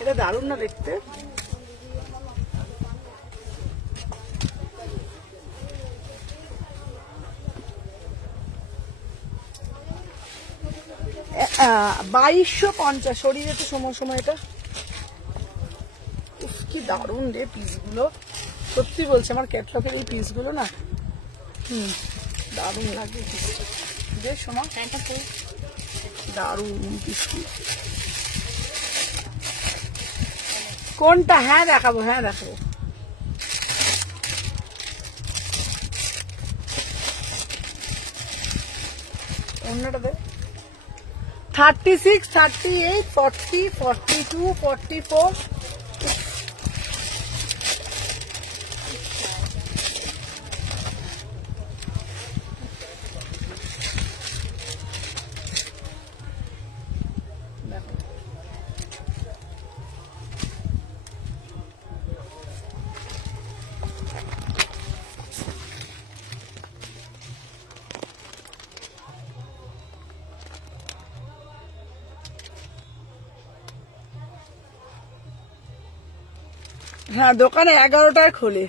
এটা দারুণ না দেখতে? $2250 শরীরে তো সময় এটা। কি দারুণ রে পিসগুলো, সত্যি বলছি আমার ক্যাটলগের এই পিসগুলো না দারুণ লাগে। বেশ শোনো দারুণ পিসগুলো। কোনটা? হ্যাঁ দেখাবো, হ্যাঁ দেখাবো। অন্যটা দে। 36, 38, 40, 42, 44। হ্যাঁ দোকানে 11টায় খোলে।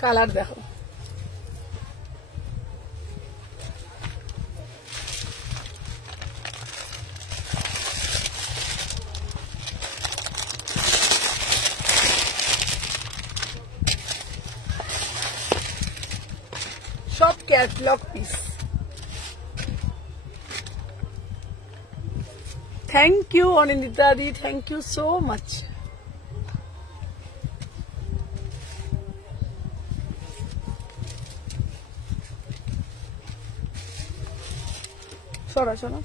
কালার দেখো, সব catalogue piece. Thank you Anindita দি, থ্যাংক ইউ সো মাচ। সরা শোনো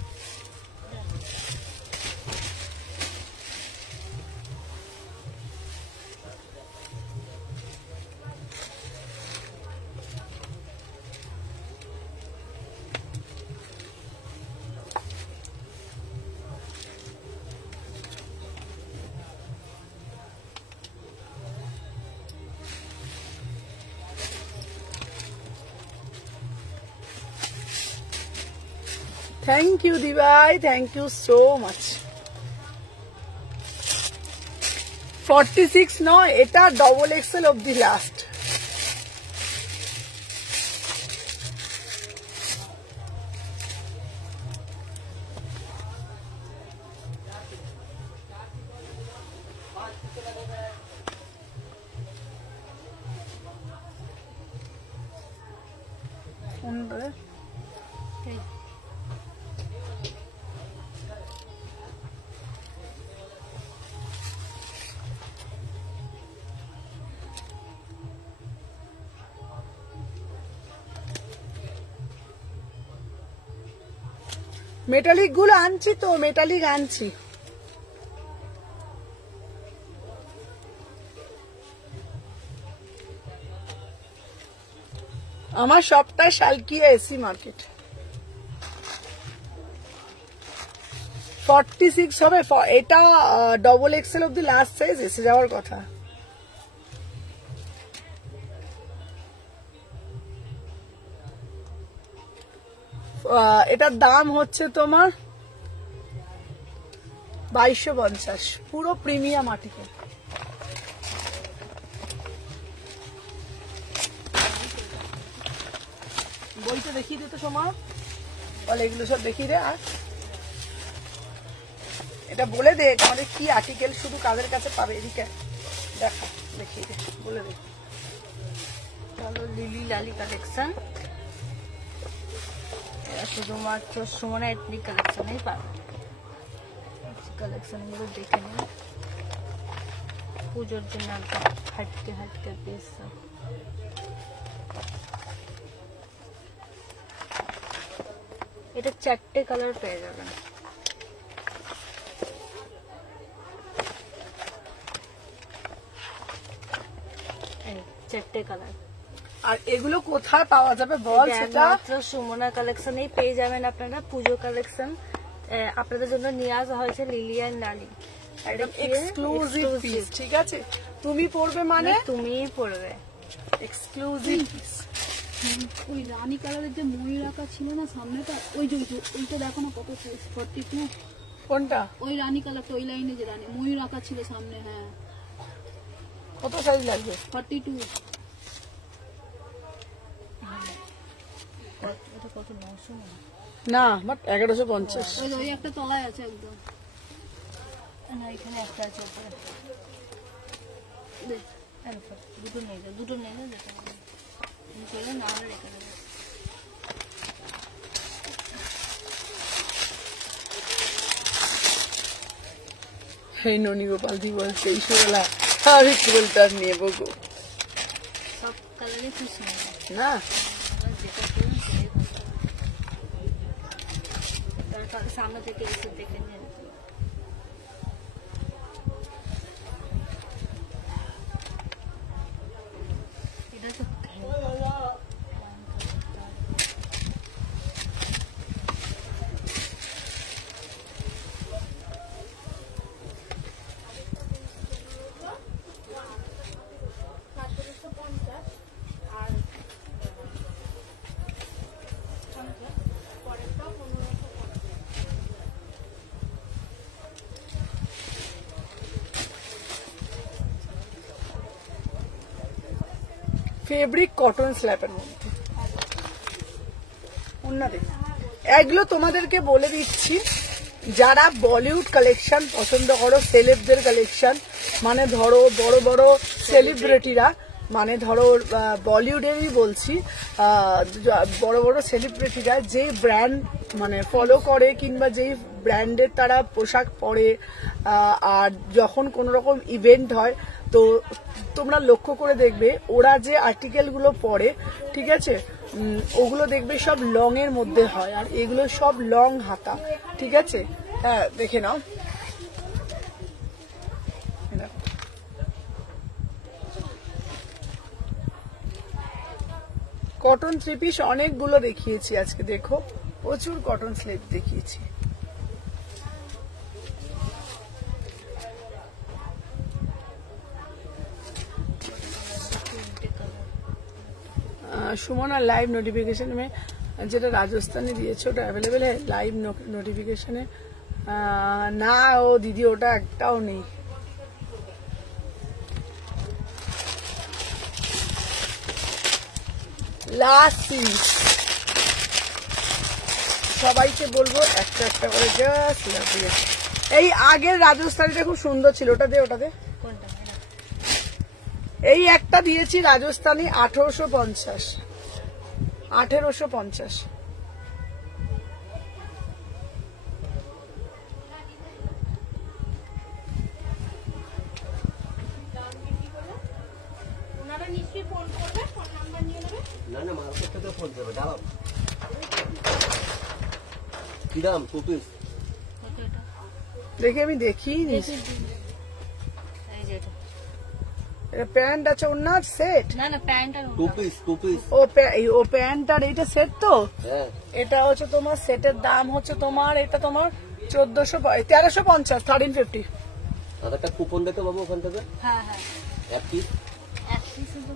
থ্যাংক ইউ দিভাই, থ্যাংক ইউ সো মাচ। 46 নয়, এটা ডবল এক্সেল অব্দি লাস্ট। মেটালিক গুলো আনছি তো, মেটালিক আনছি। আমার সপ্তাহে শালকিয়া এসি মার্কেট। 46 হবে, এটা ডবল এক্সেল অব্দি লাস্ট সাইজ এসে যাওয়ার কথা। এটার দাম হচ্ছে তোমার 2250, পুরো প্রিমিয়াম আর্টিকেল। বইটা দেখিয়ে দিতে সময় বলে, এগুলো সব দেখিয়ে দে। আর এটা বলে দে আমাদের কি আর্টিকেল, শুধু কাদের কাছে পাবে, এদিকে দেখা দেখিয়ে দে, বলে দে। চলো, লিলি লালি কালেকশন, শুধুমাত্র সুমনা এথনিক কালেকশনেই পাবে। কালেকশন গুলো দেখে নিন, পুজোর জন্য একদম হাটকে হাটকে পিস। এটা 4টে কালার পেয়ে যাবেন। এই 4টে কালার। আর এগুলো কোথায় পাওয়া যাবে বল? সেটা মাত্র সুমনা কালেকশনেই পেয়ে যাবেন আপনারা। পুজো কালেকশন আপনাদের জন্য নিয়ে আসা হয়েছে লিলি আর লালি, একদম এক্সক্লুসিভ পিস। ঠিক আছে, তুমি পরবে মানে তুমিই পরবে, এক্সক্লুসিভ পিস। ওই রানী কালারের যে ময়ূর আঁকা ছিল না সামনেটা, ওই যে ওইটা দেখো না কত সাইজ, 42। কোনটা? ওই রানী কালারটা, ওই লাইনে যে রানী ময়ূর আঁকা ছিল সামনে। হ্যাঁ, কত সাইজ লাগবে? 42। এটা কত? 900 না, বাট 1150। ওই একটা তলায় আছে একদম। না, এখানে একটা আছে উপরে। দুটো নেই, দুটো নেই না, চলে না হলে রেখে দেবো। এই ননী গোপাল দি বলছে ঈশ্বরলা আমি কেবলটা নেবো গো। সব কালারে পিস নেই না, যেটা কিনুন সেটাই করতে হবে। তাহলে সামনে থেকে এসে দেখে নিয়ে নিতে হবে। এটা তো ফেব্রিক কটন স্ল্যাপের মধ্যে উন্নতি। এগুলো তোমাদেরকে বলে দিচ্ছি, যারা বলিউড কালেকশন পছন্দ করো, সেলেবদের কালেকশন, মানে ধরো বড় বড় সেলিব্রিটিরা, মানে ধরো বলিউডেরই বলছি, বড় বড় সেলিব্রিটিরা যে ব্র্যান্ড মানে ফলো করে কিংবা যেই ব্র্যান্ডের তারা পোশাক পরে, আর যখন কোনো রকম ইভেন্ট হয় তো তোমরা লক্ষ্য করে দেখবে ওরা যে আর্টিকেলগুলো পরে, ঠিক আছে, ওগুলো দেখবে সব লং এর মধ্যে হয়, আর এগুলো সব লং হাতা। ঠিক আছে, হ্যাঁ দেখে নাও। কটন থ্রি পিস অনেকগুলো দেখিয়েছি আজকে, দেখো প্রচুর কটন স্লিপ দেখিয়েছি। सुमना लाइव नोटिफिकेशन में যেটা রাজস্থানে দিয়েছে ওটা অ্যাভেলেবেল লাইভ নোটিফিকেশনে? না ও দিদি ওটা একটাও নেই। লাস্ট সিরিজ সবাইকে বলবো একটা একটা করে জাস্ট লাগিয়ে। এই আগের রাজস্থানীটা খুব সুন্দর ছিল, ওটা দে ওটা দে। কোনটা? এই একটা দিয়েছি রাজস্থানী 1850। 1850। ওনারা নিশ্চয়ই ফোন করবে, ফোন নাম্বার নিয়ে নেবে। না না মার্কেট থেকে ফোন করবে, দাঁড়াও। কি দাম? 2 পিস। কত এটা? দেখি আমি দেখিই নি। এই যে এটা। এটা প্যান্ট আছে ওনার সেট? না না প্যান্ট আর 2 পিস 2 পিস। ও প্যান্ট আর এইটা সেট তো? হ্যাঁ এটা হচ্ছে তোমার সেটের দাম হচ্ছে তোমার, এটা তোমার 1350, 1350। আর একটা কুপন দেখে বাবু ওখান থেকে হ্যাঁ হ্যাঁ 1 পিস। এক পিস শুধু।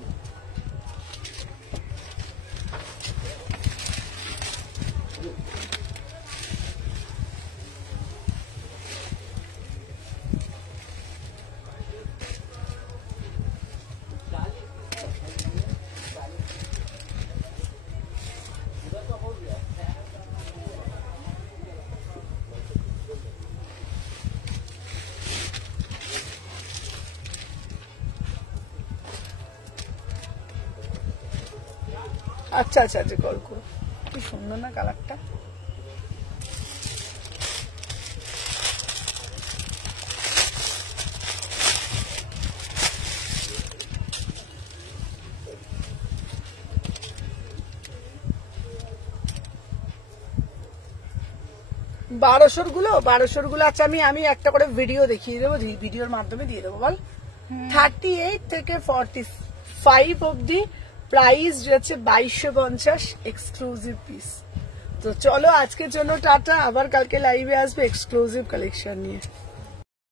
আচ্ছা আচ্ছা আচ্ছা, কল করো। কি সুন্দর না কালারটা। বারোশোর গুলো আচ্ছা আমি একটা করে ভিডিও দেখিয়ে দেবো, ভিডিওর মাধ্যমে দিয়ে দেবো। বল 38 থেকে 45 অব্দি প্রাইস যাচ্ছে 2250 এক্সক্লুসিভ পিস। তো চলো আজকের জন্য টাটা, আবার কালকে লাইভে আসবে এক্সক্লুসিভ কালেকশন নিয়ে।